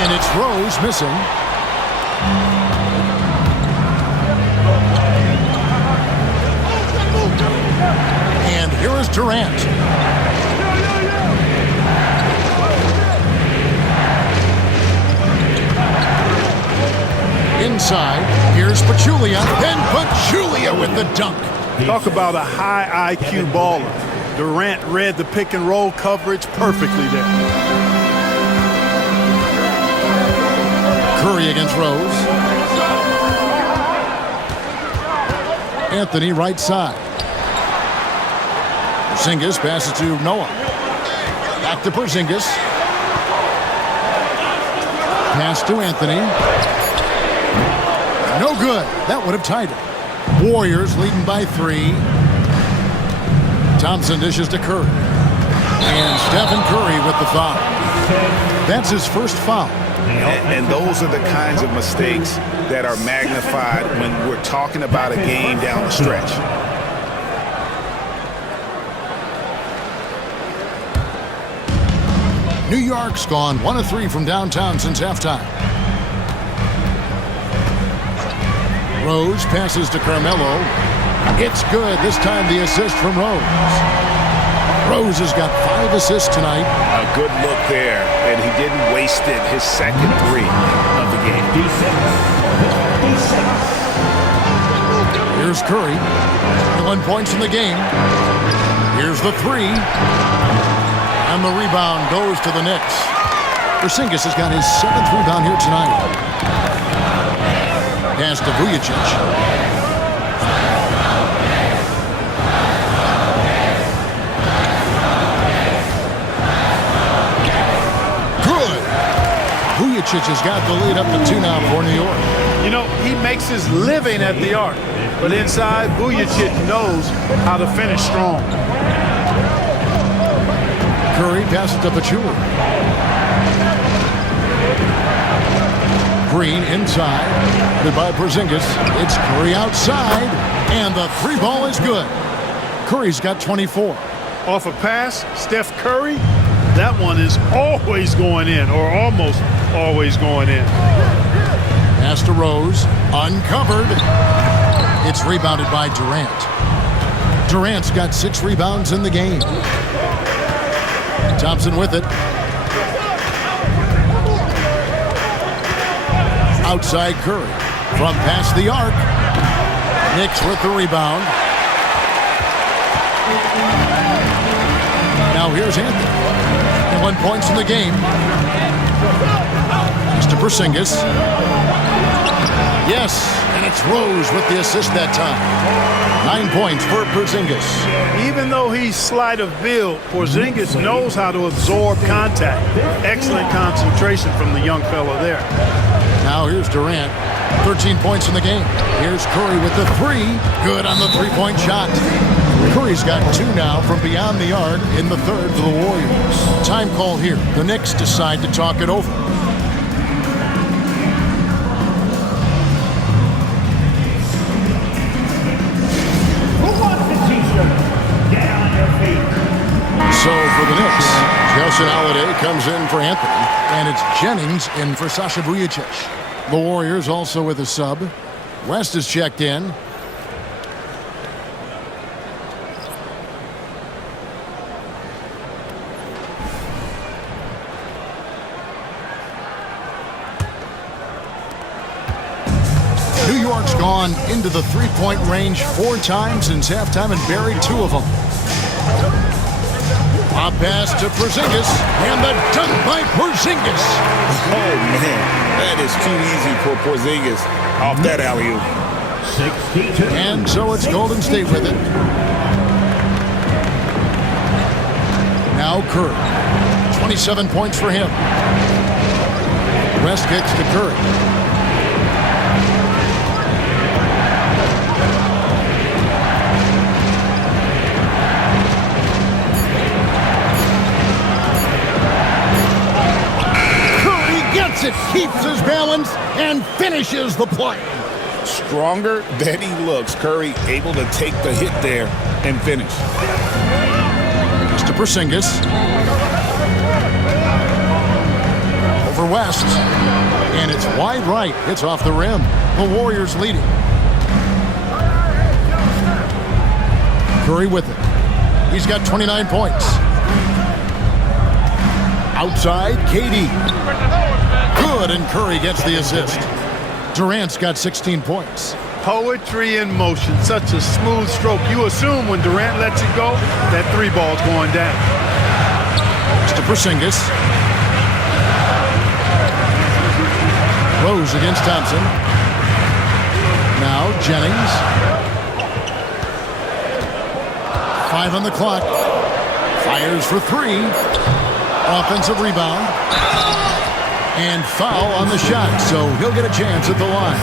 And it's Rose missing. And here is Durant. Inside, here's Pachulia. And Pachulia with the dunk. Talk about a high IQ baller. Durant read the pick and roll coverage perfectly there. Curry against Rose. Anthony right side. Porzingis passes to Noah. Back to Porzingis. Pass to Anthony. No good. That would have tied it. Warriors leading by 3. Thompson dishes to Curry. And Stephen Curry with the foul. That's his first foul. And those are the kinds of mistakes that are magnified when we're talking about a game down the stretch. New York's gone 1 of 3 from downtown since halftime. Rose passes to Carmelo. It's good. This time the assist from Rose. Rose has got 5 assists tonight. A good look there, and he didn't waste it. His second 3 of the game. Here's Curry. 1 point in the game. Here's the 3. And the rebound goes to the Knicks. Porzingis has got his 7th rebound here tonight. Pass to Vujacic. Good. Vujacic has got the lead up to 2 now for New York. You know, he makes his living at the arc. But inside, Vujacic knows how to finish strong. Curry passes to Pachulia. Green inside. Goodbye Porzingis. It's Curry outside. And the 3 ball is good. Curry's got 24. Off a pass, Steph Curry, that one is always going in, or almost always going in. Pass to Rose. Uncovered. It's rebounded by Durant. Durant's got 6 rebounds in the game. Thompson with it. Outside Curry. From past the arc. Knicks with the rebound. Now here's Anthony. And 1 point in the game. Mr. Porzingis. Yes, and it's Rose with the assist that time. 9 points for Porzingis. Even though he's slight of build, Porzingis knows how to absorb contact. Excellent concentration from the young fella there. Now here's Durant. 13 points in the game. Here's Curry with the 3. Good on the 3-point shot. Curry's got 2 now from beyond the arc in the 3rd for the Warriors. Time call here. The Knicks decide to talk it over. So for the Knicks, Jelson Holiday comes in for Anthony, and it's Jennings in for Sasha Vujacic. The Warriors also with a sub. West is checked in. New York's gone into the 3-point range 4 times since halftime and buried 2 of them. A pass to Porzingis, and the dunk by Porzingis. Oh, man. That is too easy for Porzingis off that alley-oop. And so it's Golden State with it. Now Curry. 27 points for him. West kicks to Curry. Curry gets it, keeps his balance, and finishes the play. Stronger than he looks. Curry able to take the hit there and finish. To Porzingis. Over West. And it's wide right. It's off the rim. The Warriors leading. Curry with it. He's got 29 points. Outside, KD. Good, and Curry gets the assist. Durant's got 16 points. Poetry in motion, such a smooth stroke. You assume when Durant lets it go, that three ball's going down. To Porzingis. Rose against Thompson. Now Jennings. 5 on the clock. Fires for 3. Offensive rebound. And foul on the shot, so he'll get a chance at the line.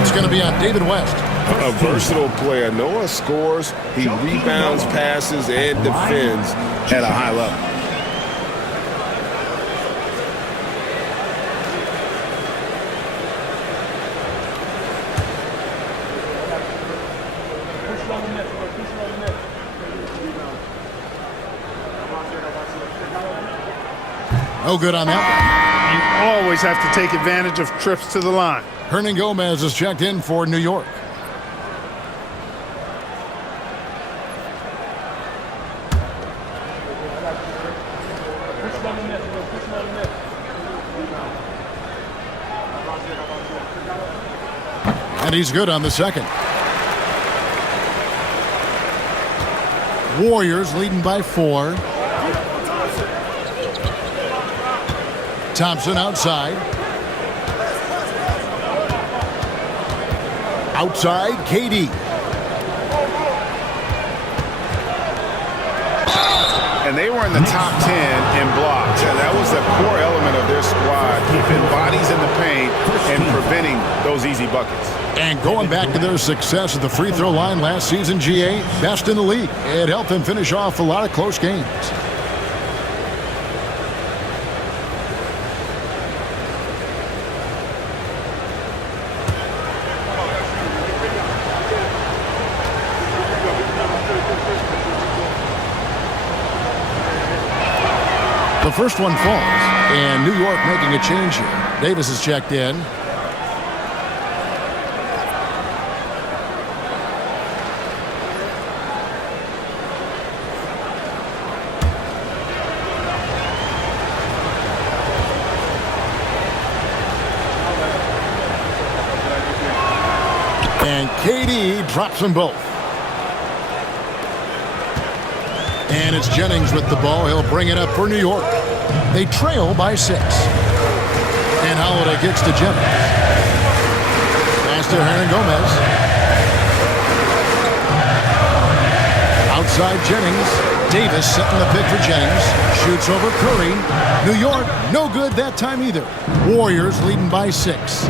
It's going to be on David West. A versatile player. Noah scores, he rebounds, passes, and defends at a high level. No good on that. You always have to take advantage of trips to the line. Hernan Gomez is checked in for New York. And he's good on the second. Warriors leading by 4. Thompson outside. Outside, KD. And they were in the top 10 in blocks. And that was the core element of their squad, keeping bodies in the paint and preventing those easy buckets. And going back to their success at the free throw line last season, GA, best in the league. It helped them finish off a lot of close games. The first one falls, and New York making a change here. Davis is checked in. And KD drops them both. And it's Jennings with the ball. He'll bring it up for New York. They trail by 6. And Holiday kicks to Jennings. Pass to Hernan Gomez. Outside Jennings. Davis setting the pick for Jennings. Shoots over Curry. New York, no good that time either. Warriors leading by 6.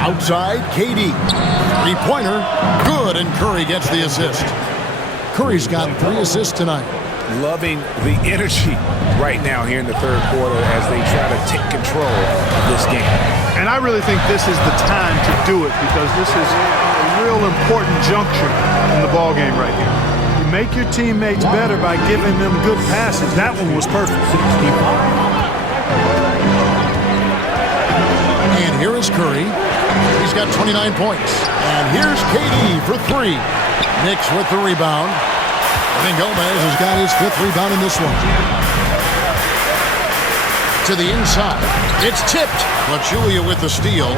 Outside, KD. Three-pointer. Good, and Curry gets the assist. Curry's got 3 assists tonight. Loving the energy right now here in the third quarter as they try to take control of this game. And I really think this is the time to do it because this is a real important juncture in the ball game right here. You make your teammates better by giving them good passes. That one was perfect. And here is Curry. He's got 29 points. And here's KD for 3. Knicks with the rebound. And Gomez has got his 5th rebound in this one. To the inside. It's tipped. Julia with the steal.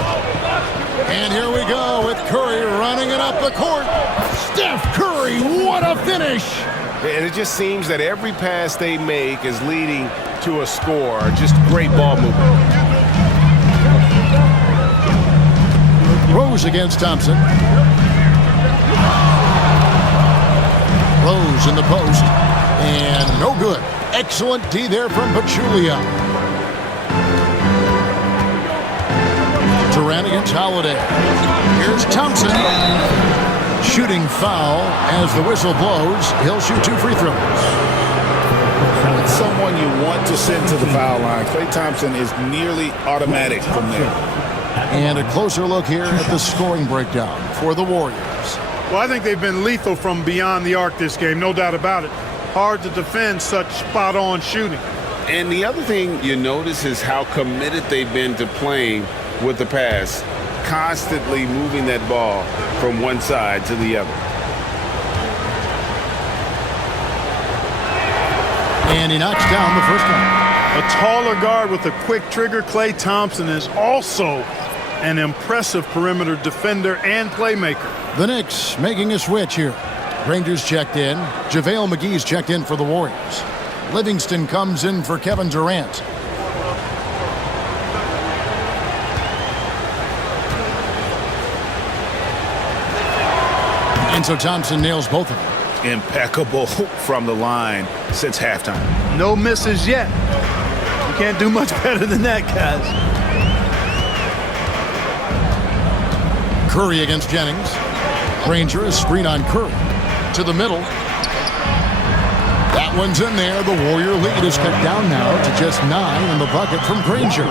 And here we go with Curry running it up the court. Steph Curry, what a finish. And it just seems that every pass they make is leading to a score. Just great ball movement. Rose Rose against Thompson. Rose in the post. And no good. Excellent D there from Pachulia. Durant against Holiday. Here's Thompson. Shooting foul as the whistle blows. He'll shoot 2 free throws. It's someone you want to send to the foul line. Klay Thompson is nearly automatic from there. And a closer look here at the scoring breakdown for the Warriors. Well, I think they've been lethal from beyond the arc this game, no doubt about it. Hard to defend such spot-on shooting. And the other thing you notice is how committed they've been to playing with the pass, constantly moving that ball from one side to the other. And he knocks down the first one. A taller guard with a quick trigger, Klay Thompson, is also an impressive perimeter defender and playmaker. The Knicks making a switch here. Rangers checked in. JaVale McGee's checked in for the Warriors. Livingston comes in for Kevin Durant. And so Thompson nails both of them. Impeccable from the line since halftime. No misses yet. You can't do much better than that, guys. Curry against Jennings. Granger is screen on Curry. To the middle. That one's in there. The Warrior lead is cut down now to just 9 in the bucket from Granger.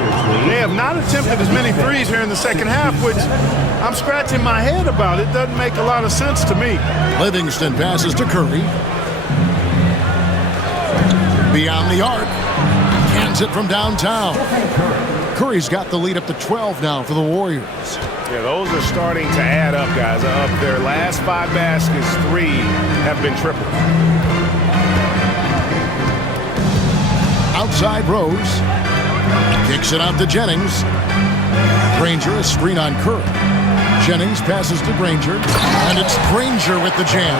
They have not attempted as many threes here in the second half, which I'm scratching my head about. It doesn't make a lot of sense to me. Livingston passes to Curry. Beyond the arc. Cans it from downtown. Curry's got the lead up to 12 now for the Warriors. Yeah, those are starting to add up, guys. Of their last 5 baskets, 3 have been triples. Outside Rose. Kicks it out to Jennings. Granger is screen on Curry. Jennings passes to Granger. And it's Granger with the jam.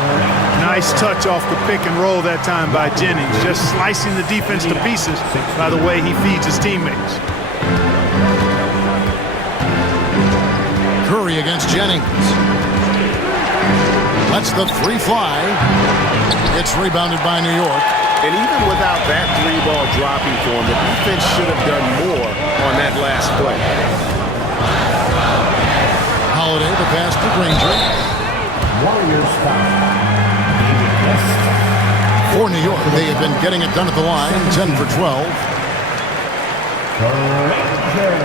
Nice touch off the pick and roll that time by Jennings. Just slicing the defense to pieces by the way he feeds his teammates. Curry against Jennings. Lets the three fly. It's rebounded by New York. And even without that 3-ball dropping for him, the defense should have done more on that last play. Holiday, the pass to Granger. Warriors foul. For New York, they have been getting it done at the line, 10 for 12. Granger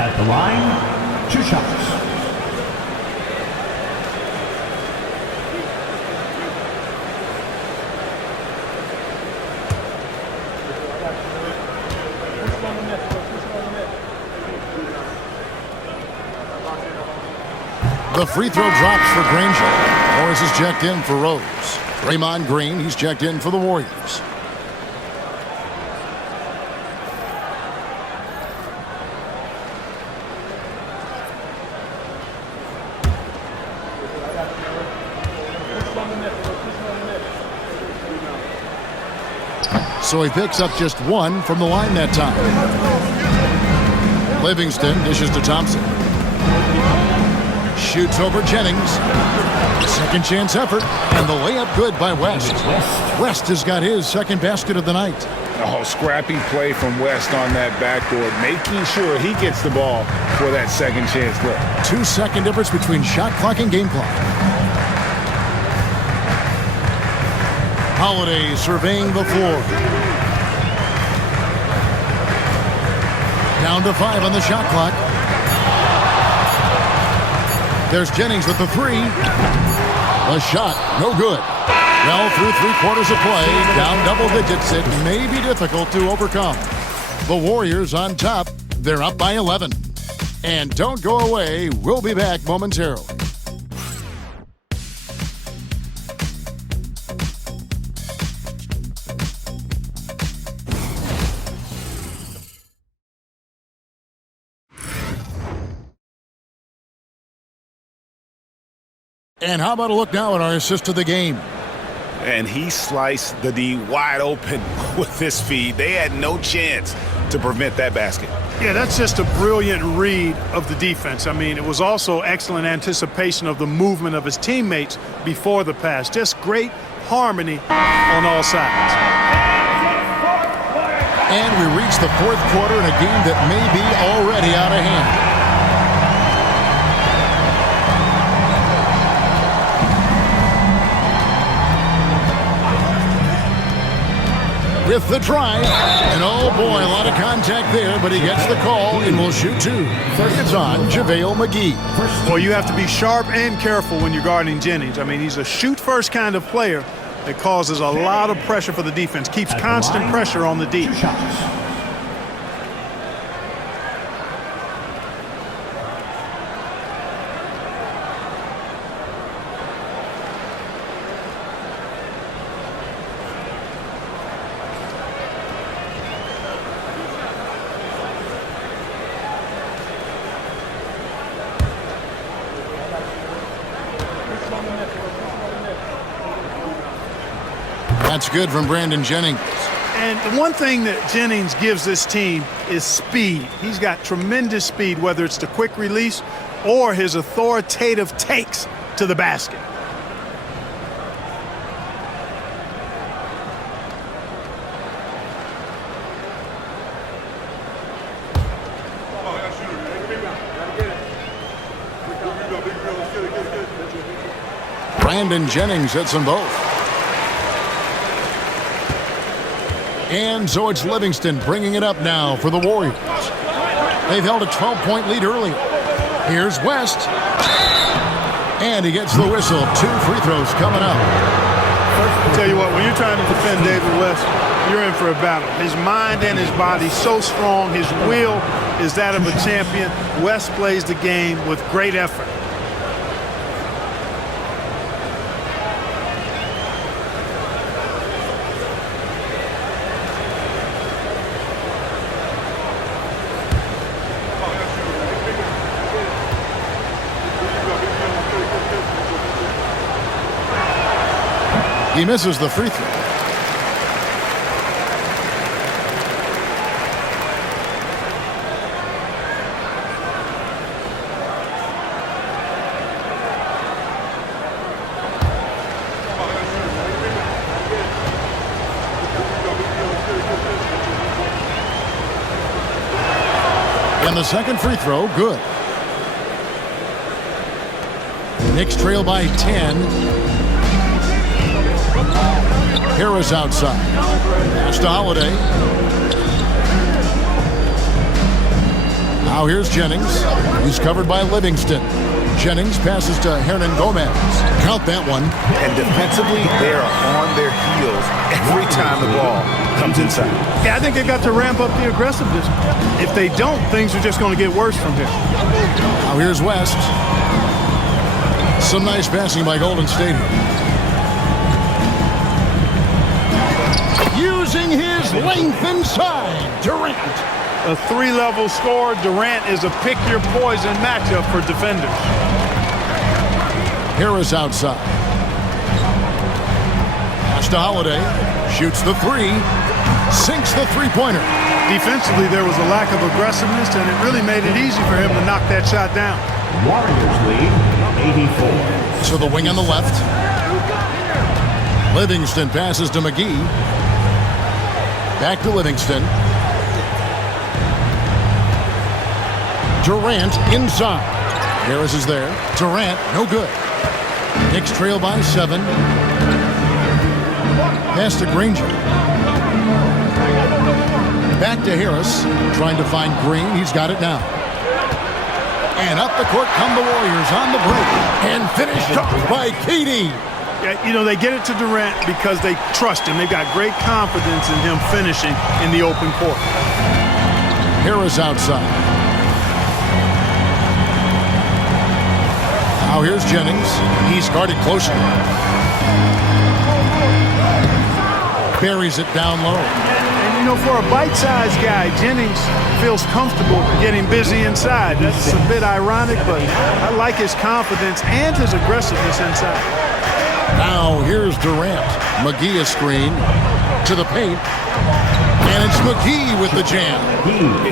at the line, 2 shots. The free throw drops for Granger. Morris is checked in for Rose. Draymond Green, he's checked in for the Warriors. So he picks up just 1 from the line that time. Livingston dishes to Thompson. Shoots over Jennings. Second chance effort. And the layup good by West. West has got his second basket of the night. Oh, scrappy play from West on that backboard, making sure he gets the ball for that second chance look. 2-second difference between shot clock and game clock. Holiday surveying the floor. Down to 5 on the shot clock. There's Jennings with the 3. A shot, no good. Well, through 3 quarters of play, down double digits, it may be difficult to overcome. The Warriors on top, they're up by 11. And don't go away, we'll be back momentarily. And how about a look now at our assist of the game? And he sliced the D wide open with his feed. They had no chance to prevent that basket. Yeah, that's just a brilliant read of the defense. I mean, it was also excellent anticipation of the movement of his teammates before the pass. Just great harmony on all sides. And we reach the fourth quarter in a game that may be already out of hand. With the drive, and oh boy, a lot of contact there, but he gets the call and will shoot two. It's on JaVale McGee. Well, you have to be sharp and careful when you're guarding Jennings. I mean, he's a shoot-first kind of player that causes a lot of pressure for the defense, keeps constant pressure on the D. That's good from Brandon Jennings. And the one thing that Jennings gives this team is speed. He's got tremendous speed, whether it's the quick release or his authoritative takes to the basket. Brandon Jennings hits them both. And so it's Livingston bringing it up now for the Warriors. They've held a 12-point lead earlier. Here's West. And he gets the whistle. 2 free throws coming up. I'll tell you what, when you're trying to defend David West, you're in for a battle. His mind and his body so strong. His will is that of a champion. West plays the game with great effort. He misses the free throw. And the second free throw, good. The Knicks trail by 10. Harris outside. Pass to Holiday. Now here's Jennings. He's covered by Livingston. Jennings passes to Hernan Gomez. Count that one. And defensively, they are on their heels every time the ball comes inside. Yeah, I think they've got to ramp up the aggressiveness. If they don't, things are just going to get worse from here. Now here's West. Some nice passing by Golden State here. Using his length inside, Durant. A 3-level scorer, Durant is a pick-your-poison matchup for defenders. Harris outside. Pass to Holiday. Shoots the 3. Sinks the three-pointer. Defensively, there was a lack of aggressiveness, and it really made it easy for him to knock that shot down. Warriors lead 84. To the wing on the left. Livingston passes to McGee. Back to Livingston. Durant inside. Harris is there. Durant, no good. Knicks trail by 7. Pass to Granger. Back to Harris. Trying to find Green. He's got it now. And up the court come the Warriors on the break. And finished up by KD. You know, they get it to Durant because they trust him. They've got great confidence in him finishing in the open court. Harris outside. Now here's Jennings. He's guarded closely. Buries it down low. And, you know, for a bite-sized guy, Jennings feels comfortable getting busy inside. That's a bit ironic, but I like his confidence and his aggressiveness inside. Now here's Durant. McGee a screen to the paint. And it's McGee with the jam.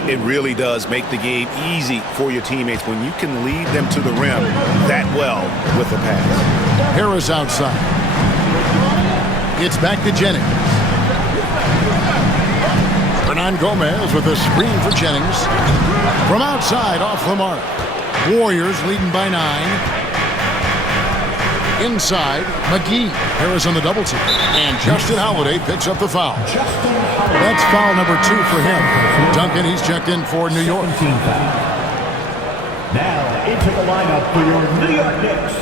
It really does make the game easy for your teammates when you can lead them to the rim that well with the pass. Harris outside. It's back to Jennings. Hernan Gomez with a screen for Jennings. From outside, off the mark. Warriors leading by 9. Inside, McGee. Harris on the double team. And Justin Holiday picks up the foul. That's foul number 2 for him. Duncan, he's checked in for New York. Now into the lineup for your New York Knicks,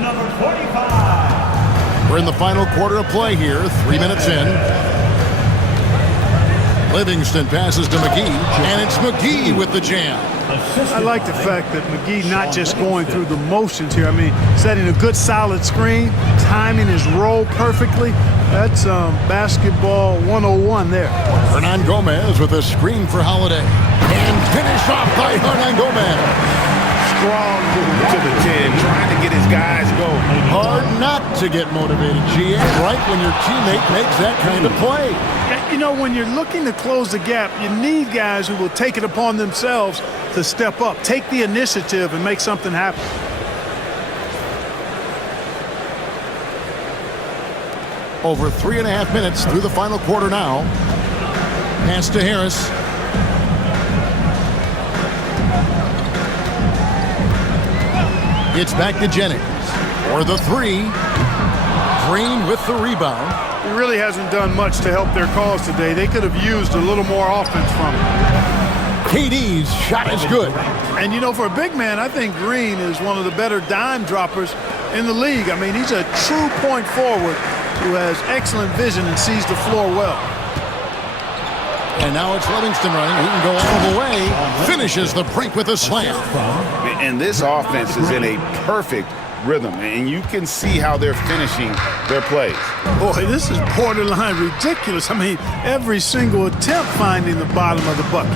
number 45. We're in the final quarter of play here, 3 minutes in. Livingston passes to McGee, and it's McGee with the jam. I like the fact that McGee not just going through the motions here. I mean, setting a good solid screen, timing his roll perfectly. That's basketball 101 there. Hernan Gomez with a screen for Holiday. And finished off by Hernan Gomez. Strong move to the 10, trying to get his guys going. Hard not to get motivated, GA, right when your teammate makes that kind of play. You know, when you're looking to close the gap, you need guys who will take it upon themselves to step up, take the initiative, and make something happen. Over 3.5 minutes through the final quarter now. Pass to Harris. It's back to Jennings. For the 3. Green with the rebound. He really hasn't done much to help their cause today. They could have used a little more offense from him. KD's shot is good. And, you know, for a big man, I think Green is one of the better dime droppers in the league. I mean, he's a true point forward who has excellent vision and sees the floor well. And now it's Livingston running. He can go all the way. Finishes the break with a slam. And this offense is in a perfect rhythm, and you can see how they're finishing their plays. Boy, this is borderline ridiculous. I mean, every single attempt finding the bottom of the bucket.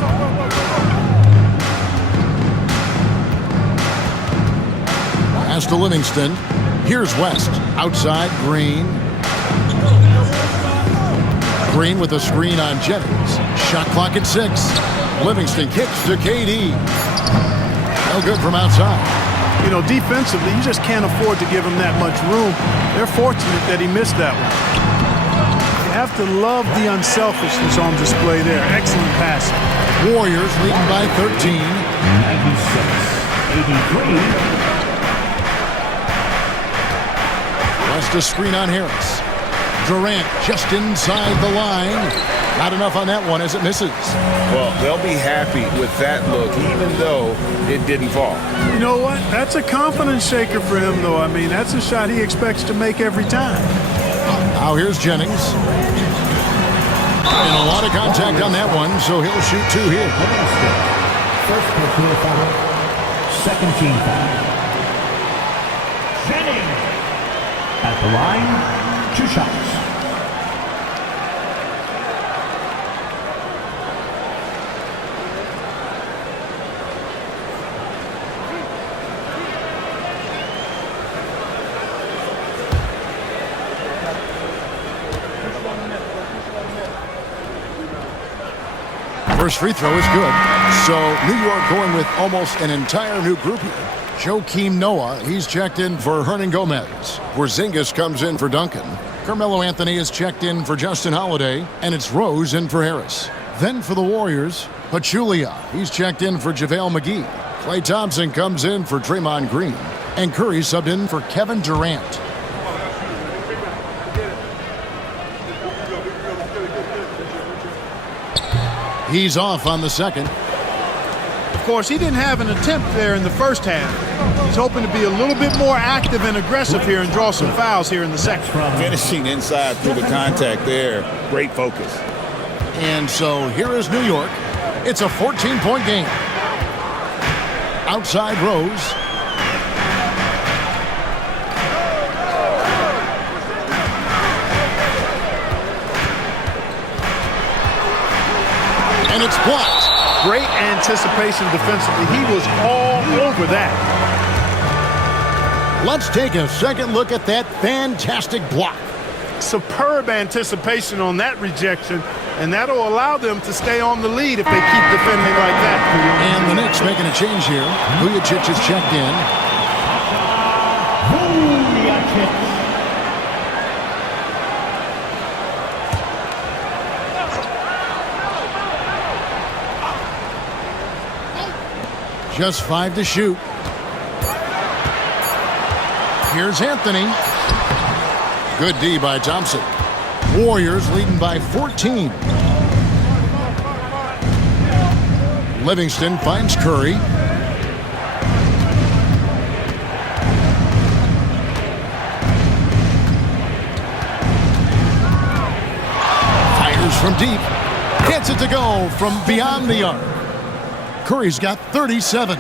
Pass to Livingston. Here's West. Outside, Green. Green with a screen on Jennings. Shot clock at 6. Livingston kicks to KD. No good from outside. You know, defensively, you just can't afford to give him that much room. They're fortunate that he missed that one. You have to love the unselfishness on display there. Excellent passing. Warriors leading by 13. 96-83. West a screen on Harris. Durant just inside the line. Not enough on that one as it misses. Well, they'll be happy with that look, even though it didn't fall. You know what? That's a confidence shaker for him, though. I mean, that's a shot he expects to make every time. Now here's Jennings. And a lot of contact on that one, so he'll shoot 2 here. First personal foul, second team foul. Jennings at the line, 2 shots. First free throw is good. So New York going with almost an entire new group here. Joakim Noah, he's checked in for Hernan Gomez. Porzingis comes in for Duncan. Carmelo Anthony is checked in for Justin Holiday. And it's Rose in for Harris. Then for the Warriors, Pachulia, he's checked in for JaVale McGee. Klay Thompson comes in for Draymond Green. And Curry subbed in for Kevin Durant. He's off on the second. Of course, he didn't have an attempt there in the first half. He's hoping to be a little bit more active and aggressive here and draw some fouls here in the second. Finishing inside through the contact there. Great focus. And so here is New York. It's a 14-point game. Outside Rose. And it's blocked. Great anticipation defensively. He was all over that. Let's take a second look at that fantastic block. superb anticipation on that rejection, and that'll allow them to stay on the lead if they keep defending like that. And the Knicks making a change here. Vujacic is checked in. Just 5 to shoot. Here's Anthony. Good D by Thompson. Warriors leading by 14. Livingston finds Curry. Fires from deep. Gets it to go from beyond the arc. Curry's got 37.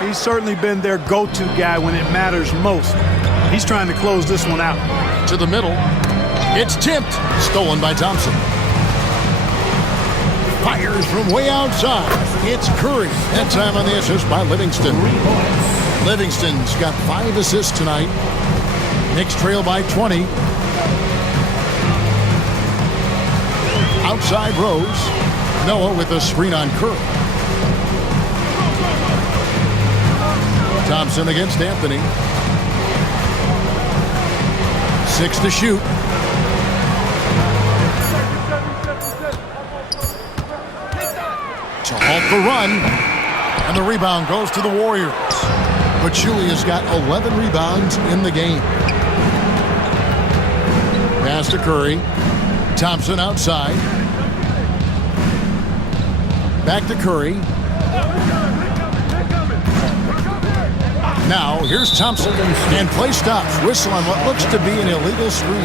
He's certainly been their go-to guy when it matters most. He's trying to close this one out. To the middle. It's tipped. Stolen by Thompson. Fires from way outside. It's Curry. That time on the assist by Livingston. Livingston's got 5 assists tonight. Knicks trail by 20. Outside Rose. Noah with a screen on Curry. Thompson against Anthony. 6 to shoot. To halt the run. And the rebound goes to the Warriors. Pachulia's got 11 rebounds in the game. Pass to Curry. Thompson outside. Back to Curry. Now, here's Thompson, and play stops. Whistle on what looks to be an illegal screen.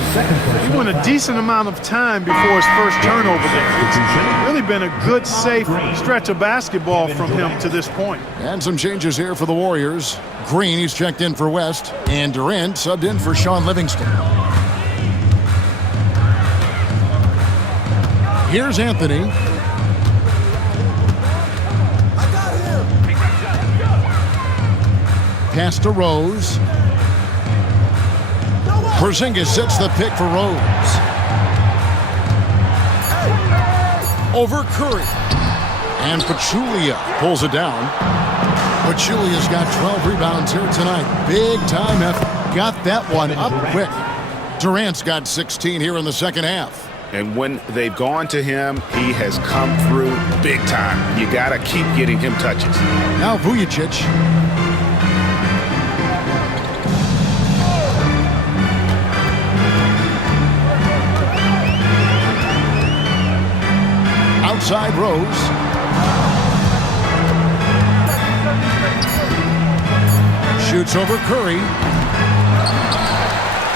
He went a decent amount of time before his first turnover there. It's really been a good, safe stretch of basketball from him to this point. And some changes here for the Warriors. Green, he's checked in for West, and Durant subbed in for Sean Livingston. Here's Anthony. Pass to Rose. Porzingis sets the pick for Rose. Over Curry. And Pachulia pulls it down. Pachulia's got 12 rebounds here tonight. Big time effort. Got that one up quick. Durant's got 16 here in the second half. And when they've gone to him, he has come through big time. You got to keep getting him touches. Now Vujacic. Outside Rose. Shoots over Curry.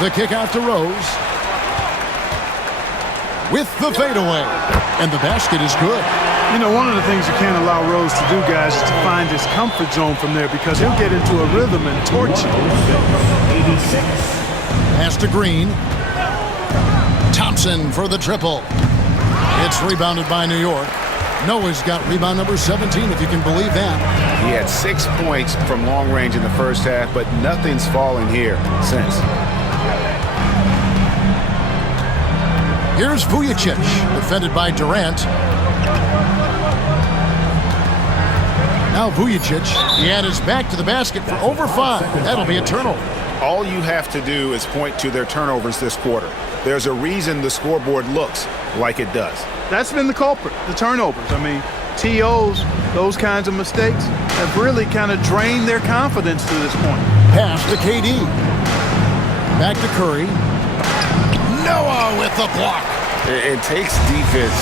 The kick out to Rose. With the fadeaway. And the basket is good. You know, one of the things you can't allow Rose to do, guys, is to find his comfort zone from there because he'll get into a rhythm and torch you. Pass to Green. Thompson for the triple. It's rebounded by New York. Noah's got rebound number 17, if you can believe that. He had 6 points from long range in the first half, but nothing's fallen here since. Here's Vujacic, defended by Durant. Now Vujacic, he had his back to the basket for over 5. That'll be a turnover. All you have to do is point to their turnovers this quarter. There's a reason the scoreboard looks like it does. That's been the culprit, the turnovers. I mean, TOs, those kinds of mistakes, have really kind of drained their confidence to this point. Pass to KD. Back to Curry. Noah with the block. It takes defense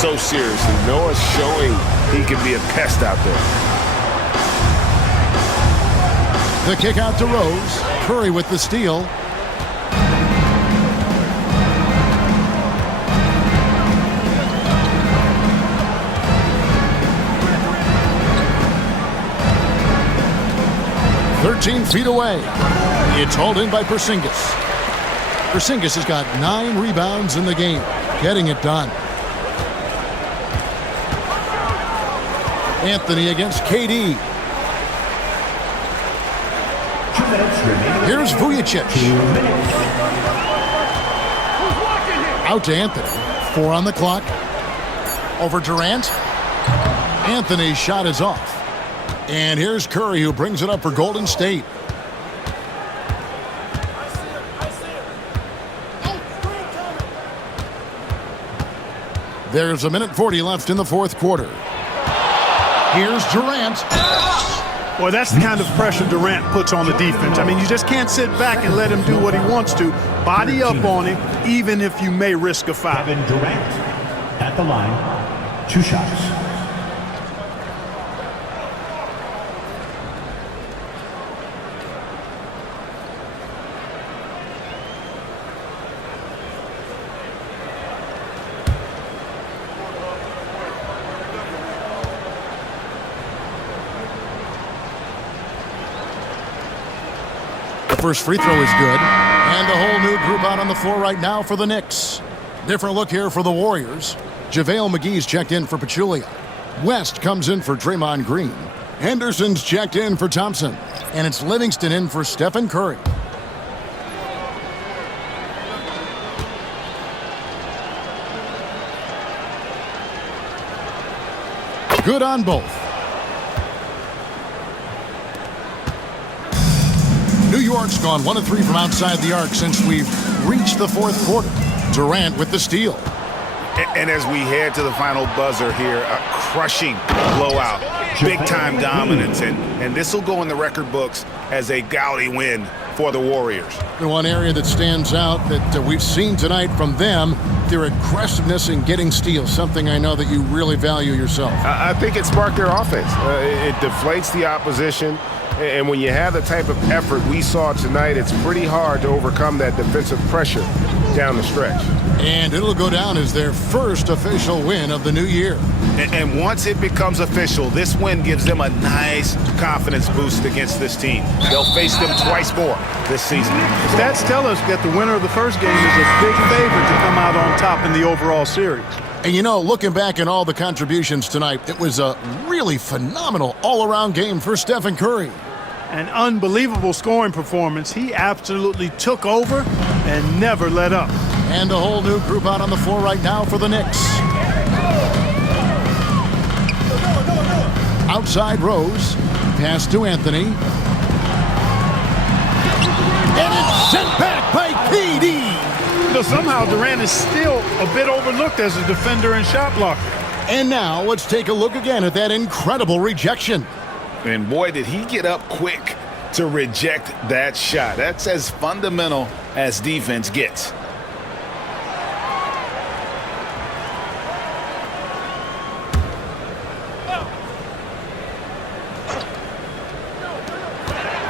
so seriously. Noah's showing he can be a pest out there. The kick out to Rose. Curry with the steal. Feet away. It's hauled in by Porzingis. Porzingis has got 9 rebounds in the game, getting it done. Anthony against KD. Here's Vujacic. Out to Anthony. 4 on the clock. Over Durant. Anthony's shot is off. And here's Curry, who brings it up for Golden State. There's 1:40 left in the fourth quarter. Here's Durant. Boy, that's the kind of pressure Durant puts on the defense. I mean, you just can't sit back and let him do what he wants to. Body up on him, even if you may risk a foul. Kevin Durant at the line. 2 shots. First free throw is good. And a whole new group out on the floor right now for the Knicks. Different look here for the Warriors. JaVale McGee's checked in for Pachulia. West comes in for Draymond Green. Henderson's checked in for Thompson. And it's Livingston in for Stephen Curry. Good on both. New York's gone 1 of 3 from outside the arc since we've reached the fourth quarter. Durant with the steal. And as we head to the final buzzer here, a crushing blowout, big-time dominance, and this will go in the record books as a gaudy win for the Warriors. The one area that stands out that we've seen tonight from them, their aggressiveness in getting steals, something I know that you really value yourself. I think it sparked their offense. It deflates the opposition. And when you have the type of effort we saw tonight, it's pretty hard to overcome that defensive pressure down the stretch. And it'll go down as their first official win of the new year. And once it becomes official, this win gives them a nice confidence boost against this team. They'll face them twice more this season. Stats tell us that the winner of the first game is a big favorite to come out on top in the overall series. And you know, looking back at all the contributions tonight, it was a really phenomenal all-around game for Stephen Curry. An unbelievable scoring performance. He absolutely took over and never let up. And a whole new group out on the floor right now for the Knicks. Outside Rose. Pass to Anthony. And it's sent back by KD. You know, somehow Durant is still a bit overlooked as a defender and shot blocker. And now let's take a look again at that incredible rejection. And boy, did he get up quick to reject that shot. That's as fundamental as defense gets.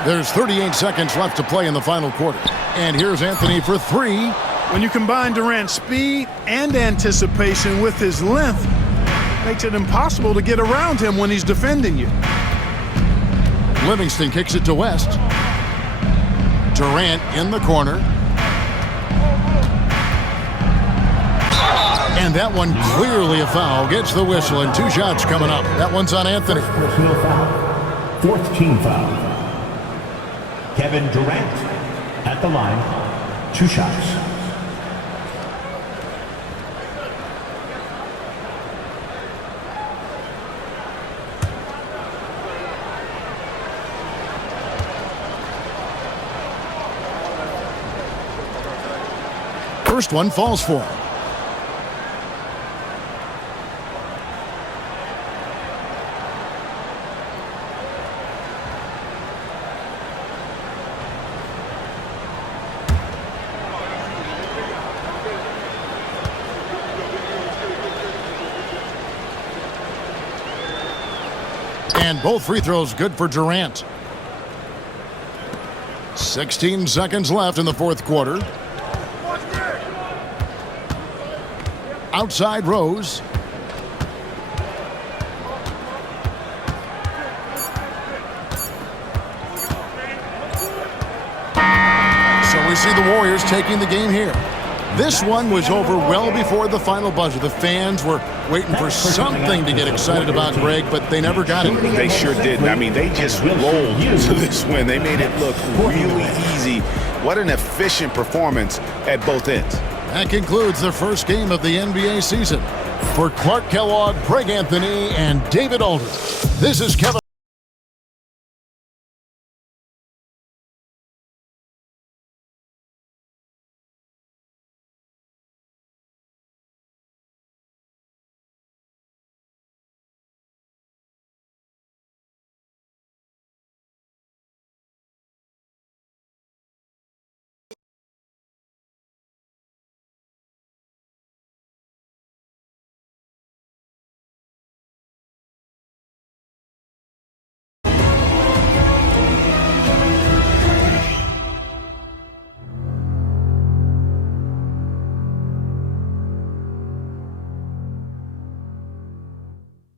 There's 38 seconds left to play in the final quarter. And here's Anthony for 3. When you combine Durant's speed and anticipation with his length, it makes it impossible to get around him when he's defending you. Livingston kicks it to West. Durant in the corner. And that one clearly a foul. Gets the whistle and 2 shots coming up. That one's on Anthony. Personal foul. 4th team foul. Kevin Durant at the line. 2 shots. First one falls for him. And both free throws good for Durant. 16 seconds left in the fourth quarter. Outside Rose. So we see the Warriors taking the game here. This one was over well before the final buzzer. The fans were waiting for something to get excited about, Greg, but they never got it. They sure didn't. I mean, they just rolled to this win. They made it look really easy. What an efficient performance at both ends. That concludes the first game of the NBA season. For Clark Kellogg, Craig Anthony, and David Aldridge, this is Kevin